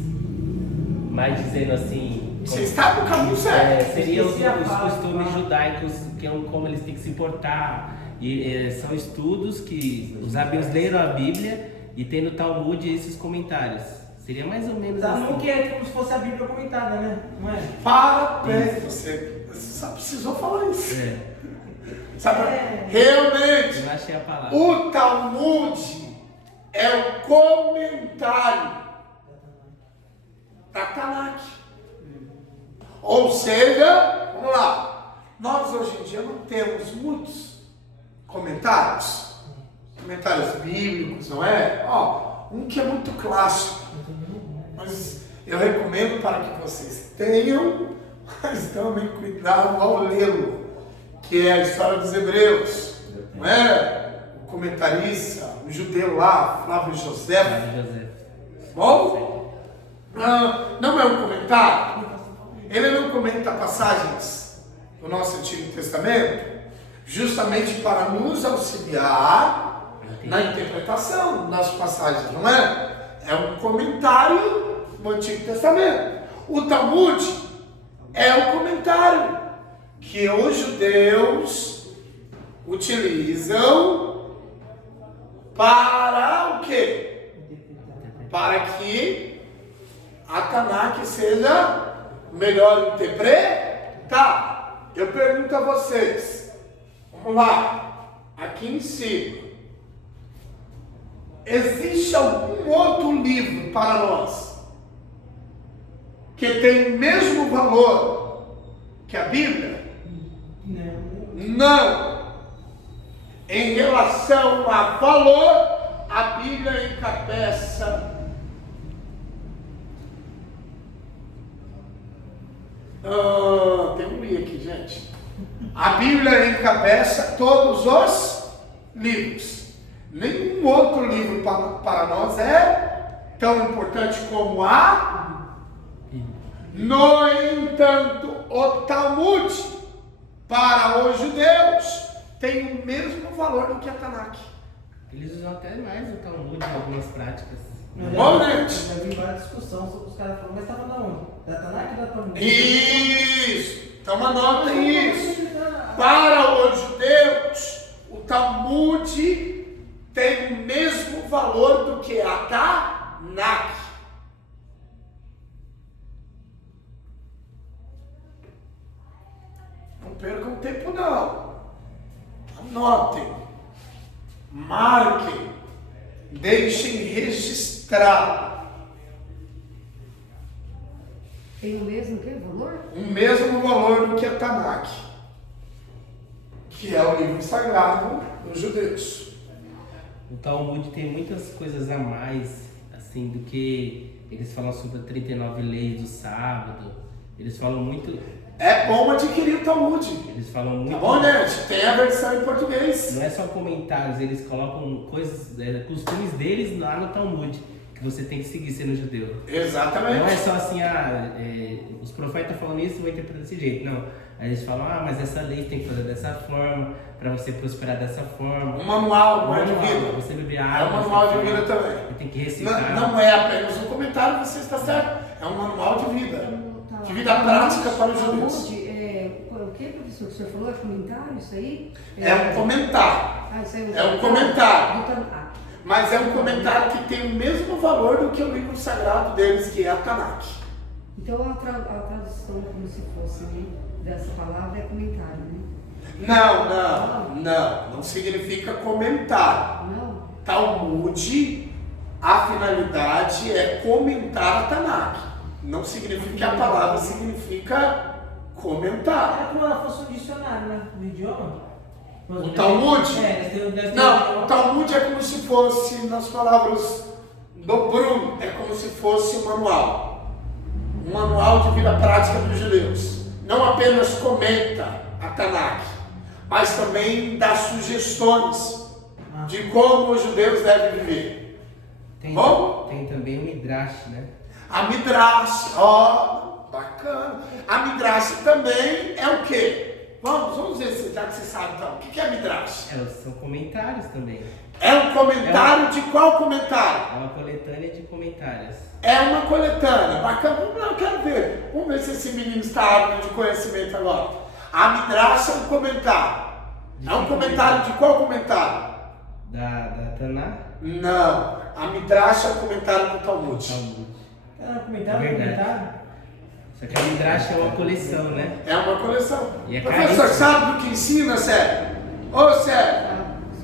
mas dizendo assim. Você está no caminho certo. Seria os Esqueci a fala, costumes fala. judaicos, que é como eles têm que se portar. E são estudos que os rabinos leram a Bíblia e tem no Talmud esses comentários. Seria mais ou menos Talmud assim. que é como se fosse a Bíblia comentada, né? Não é? Parabéns, você só precisou falar isso. Sabe? É. Realmente, Eu achei a palavra. o Talmud é o comentário da Tanakh. Ou seja, vamos lá, nós hoje em dia não temos muitos comentários bíblicos, não é? Um que é muito clássico, mas eu recomendo para que vocês tenham, mas tomem cuidado ao lê-lo, que é a história dos Hebreus, não é? O comentarista, o judeu lá, Flávio José. Bom? Não é um comentário. Ele não comenta passagens do nosso Antigo Testamento justamente para nos auxiliar na interpretação das passagens, não é? É um comentário do Antigo Testamento. O Talmud é o comentário que os judeus utilizam para o quê? Para que a Tanakh seja melhor interpretada. eu pergunto a vocês, vamos lá, aqui em cima, existe algum outro livro para nós que tem o mesmo valor que a Bíblia? Não. Em relação a valor, a Bíblia encabeça tem um li aqui, gente. A Bíblia encabeça todos os livros. Nenhum outro livro para nós é tão importante como a. No entanto, o Talmud, para os judeus, tem o mesmo valor do que a Tanakh. Eles usam até mais o Talmud em algumas práticas. Igualmente. Eu vi várias discussões sobre os caras falando, mas estava da onde? Da Tanakh ou da Talmud? Isso! Então anotem isso. Para os judeus, o Talmud tem o mesmo valor do que a Tanakh. Não percam tempo não. Anotem. Marquem. Deixem registrar. Tem o mesmo que valor? O mesmo valor do que a Tanakh, que é o livro sagrado dos judeus. O Talmud tem muitas coisas a mais, assim, do que eles falam sobre as 39 leis do sábado. Eles falam muito. É bom adquirir o Talmud. Eles falam muito. Tá bom, gente? Tem a versão em português. Não é só comentários, eles colocam coisas, costumes deles lá no Talmud, que você tem que seguir sendo judeu. Exatamente. Não é só assim, os profetas falam isso, vou interpretar desse jeito. Não. Aí eles falam, mas essa lei tem que fazer dessa forma, para você prosperar dessa forma. Um manual, não é de vida. Você beber É água. um manual de vida também. Tem que recitar. Não é apenas um comentário, você está certo. É um manual de vida. De vida prática para os judeus. O que, professor, que o senhor falou? É comentário isso aí? É um comentário. Isso aí É um comentário. do Tanakh. Mas é um comentário que tem o mesmo valor do que o livro sagrado deles, que é a Tanakh. Então a tradução, como se fosse, né, dessa palavra é comentário, né? Não significa comentário. Não? Talmud, a finalidade é comentar a Tanakh. Não significa que a palavra significa comentar. Era como ela fosse um dicionário, né? Do idioma. O Talmud? Deve ter Não, o Talmud é como se fosse, nas palavras do Bruno, é como se fosse um manual. Um manual de vida prática dos judeus. Não apenas comenta a Tanakh, mas também dá sugestões de como os judeus devem viver. Bom? Tem também o Midrash, né? A Midrash, bacana. A Midrash também é o quê? Vamos ver, já que você sabe então. O que é Midrash? São comentários também. É um comentário de qual comentário? É uma coletânea de comentários. É uma coletânea. Bacana. Vamos lá, eu quero ver. Vamos ver se esse menino está ávido de conhecimento agora. A Midrash é um comentário. É um comentário de qual comentário? Da Tanakh? Não. A Midrash é um comentário do Talmud. Talmud. comentário, Verdade. comentário. Só que a Midrash é uma coleção, né? É uma coleção. E é Professor, caríssimo. sabe do que ensina, Sérgio? Ô, Sérgio,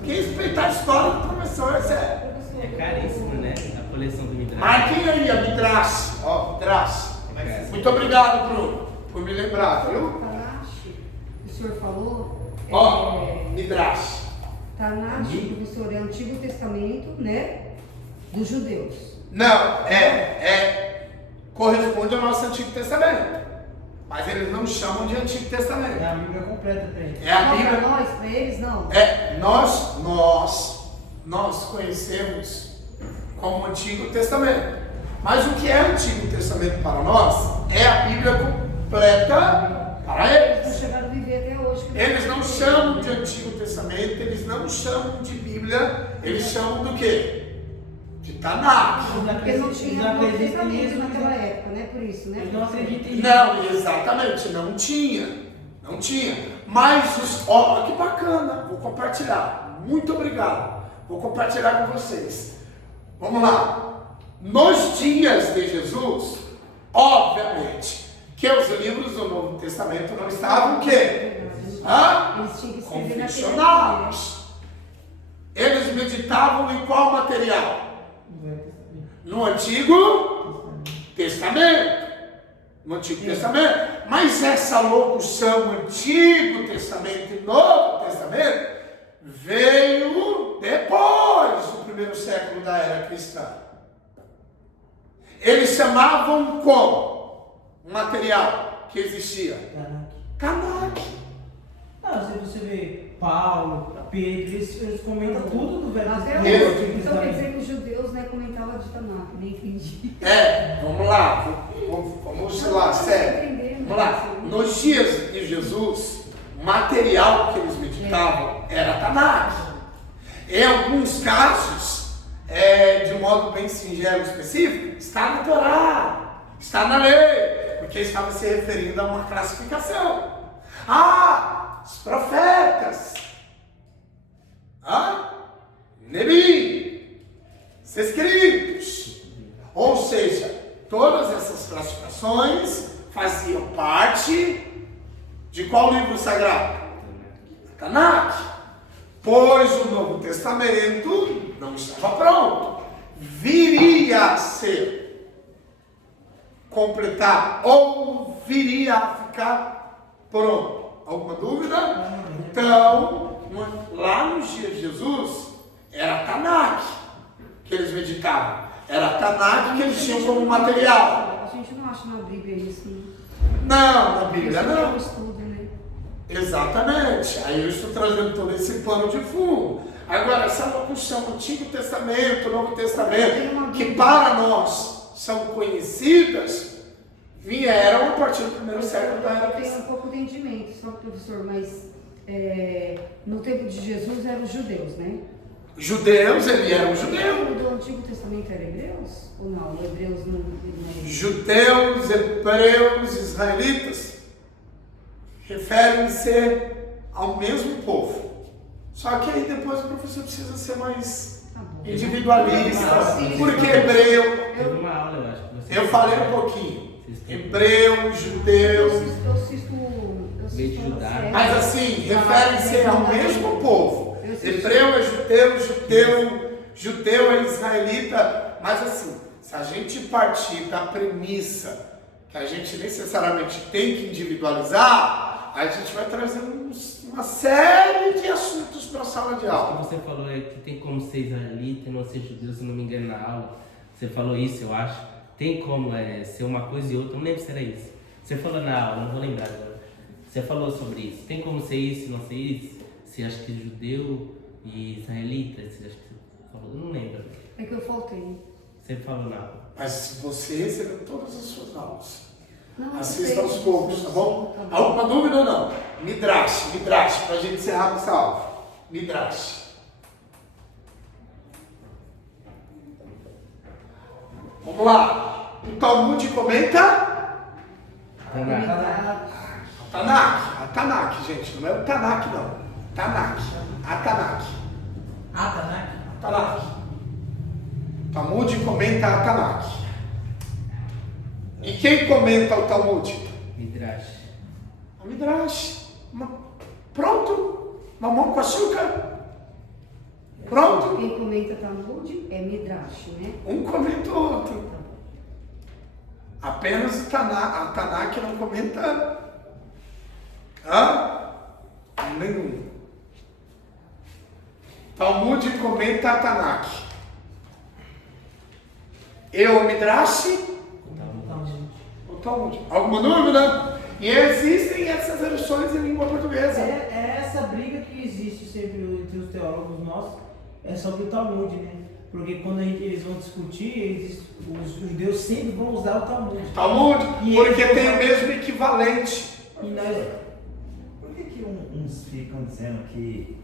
quem respeitar a história do professor, Sérgio? É caríssimo, né? A coleção do Midrash. Marquem aí a Midrash. Ó, Midrash. Muito obrigado, Bruno, por me lembrar, viu? Tanakh, o senhor falou. Ó, Midrash. Tanakh, professor, é o Antigo Testamento, né? Dos judeus. Não, corresponde ao nosso Antigo Testamento. Mas eles não chamam de Antigo Testamento. É a Bíblia completa pra eles. É a Não, Bíblia. para nós, para eles, não. Nós conhecemos como Antigo Testamento. Mas o que é Antigo Testamento para nós é a Bíblia completa para Eles eles. chegaram a viver até hoje. Eles não chamam de Antigo Testamento, eles não chamam de Bíblia, eles chamam do quê? De Tanakh. Porque não tinha Eles Novo acreditam Testamento nisso, naquela época, né? Por isso, né? Eles não acreditam em Não, exatamente, não tinha. Não tinha. Mas, ó, que bacana, vou compartilhar. Muito obrigado. Vou compartilhar com vocês. Vamos lá. Nos dias de Jesus, obviamente, que os livros do Novo Testamento não estavam o quê? Eles tinham que escrever Confessionários. Eles meditavam em qual material? No Antigo Testamento. No Antigo Testamento. Mas essa locução Antigo Testamento e Novo Testamento veio depois do primeiro século da era cristã. Eles chamavam como? Um material que existia? Tanakh. Se você vê Paulo, Pedro, eles comentam tudo do Velho Até Testamento. hoje. Então quer dizer que os judeus, né, comentavam de Tanakh, nem entendi. Vamos lá. Vamos lá, sério. Vamos lá. Nos dias de Jesus, o material que eles meditavam era Tanakh. Em alguns casos, de modo bem singelo e específico, está na Torá, está na lei, porque estava se referindo a uma classificação. Os profetas, Nebi, os escritos, ou seja, todas essas classificações faziam parte de qual livro sagrado? Tanakh. Pois o Novo Testamento não estava pronto. Viria a ser completado ou viria a ficar pronto. Alguma dúvida? Então, lá nos dias de Jesus, era Tanakh que eles meditavam. Era Tanakh que eles tinham como material. A gente não acha na Bíblia isso, né? Não, na Bíblia não. Estudo, né? Exatamente. Aí eu estou trazendo todo esse pano de fundo. Agora, essa locução Antigo Testamento, Novo Testamento, que para nós são conhecidas, vieram a partir do primeiro século da era Tem cristã. um pouco de entendimento, só professor, mas no tempo de Jesus eram os judeus, né? Judeus, ele era um judeu. O do Antigo Testamento era hebreus? Ou não? Hebreus não é. Judeus, hebreus, israelitas referem-se ao mesmo povo. Só que aí depois o professor precisa ser mais individualista, porque hebreu. Teve uma aula, eu acho. Que você Eu falei um pouquinho. Hebreu, judeu. Eu assisto Veio de Judá. Mas assim, referem-se ao mesmo povo. Hebreu é judeu, judeu é israelita. Mas assim, se a gente partir da premissa que a gente necessariamente tem que individualizar, a gente vai trazer uma série de assuntos para a sala de O aula. que você falou é que tem como ser israelita e não ser judeu, se não me engano, na aula. Você falou isso, eu acho. Tem como ser uma coisa e outra, não lembro se era isso. Você falou na aula, não vou lembrar agora. Você falou sobre isso. Tem como ser isso e não ser isso? Você acha que judeu e israelita? Você acha que você falou? Eu não lembro. É que eu faltei. Você falou na aula. Mas você recebeu todas as suas aulas. Não, Assista eu sei. aos poucos, tá bom? Alguma dúvida ou não? Midrash, para a gente encerrar essa aula. Midrash. Vamos lá. O Talmud comenta Tanakh. A Tanakh, gente. Não é o Tanakh, não. Tanakh. A Tanakh. Tanakh. O Talmud comenta a Tanakh. E quem comenta o Talmud? Midrash. O Midrash. Pronto. Mamão com açúcar. Pronto. Quem comenta Talmud é Midrash, né? Um comenta o outro. Apenas a Tanakh não comenta nenhum. Talmud comenta a Tanakh. E o Midrash? O Talmud. Alguma dúvida? E existem essas versões em língua portuguesa. É essa briga que existe sempre entre os teólogos nossos, é sobre o Talmud, né? Porque quando eles vão discutir, os judeus sempre vão usar o Talmud. Talmud, E porque eles tem o vão- mesmo equivalente. E nós... Por que uns ficam dizendo que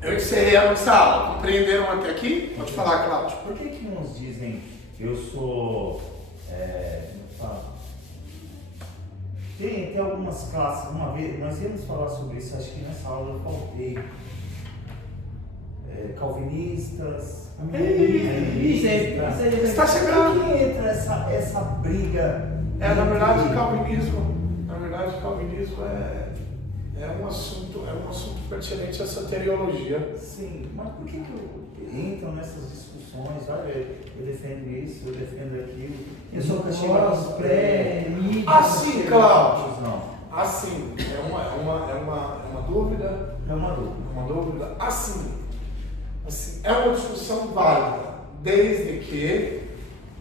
Eu encerrei a nossa aula. Compreenderam até aqui? Pode falar, Cláudio. por que uns dizem eu sou como fala? Tem algumas classes, uma vez nós íamos falar sobre isso, acho que nessa aula eu faltei. Calvinistas, Isso aí. Está chegando. Por que entra essa briga Na verdade, o calvinismo é um assunto pertinente à soteriologia. Sim, mas por que entram nessas discussões? Olha, eu defendo isso, eu defendo aquilo. Eu sou Pós, pré, mídia. Assim, Cláudio. Não. Assim, é uma dúvida. É uma dúvida. Uma dúvida. Assim, é uma discussão válida, desde que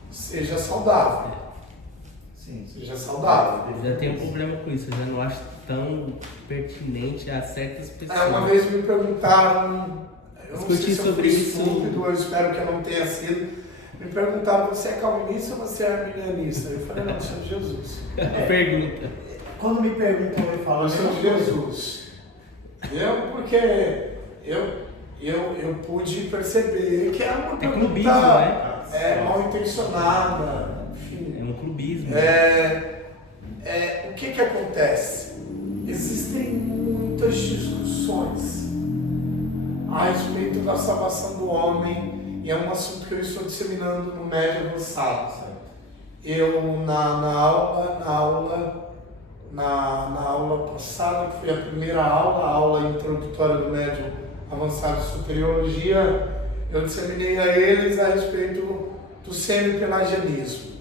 seja saudável. Sim. Seja saudável. Eu já tenho um problema com isso, eu já não acho tão pertinente a certas pessoas. Uma vez me perguntaram, eu não sei Discutir se eu sobre fui isso. estúpido, eu espero que eu não tenha sido. Me perguntaram, você é calvinista ou você é arminianista? Eu falei, não, eu sou de Jesus. Pergunta. Quando me perguntam, eu falo, Eu sou de Jesus. Porque eu pude perceber que é uma pergunta clubismo, né? mal intencionada, enfim. É um clubismo. O que acontece? Existem muitas discussões a respeito da salvação do homem e é um assunto que eu estou disseminando no médio avançado. Eu na aula passada, que foi a primeira aula, a aula introdutória do médio avançado de soteriologia, eu disseminei a eles a respeito do semi-pelagianismo.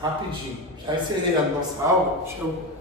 Rapidinho. Já encerrei a nossa aula, deixa eu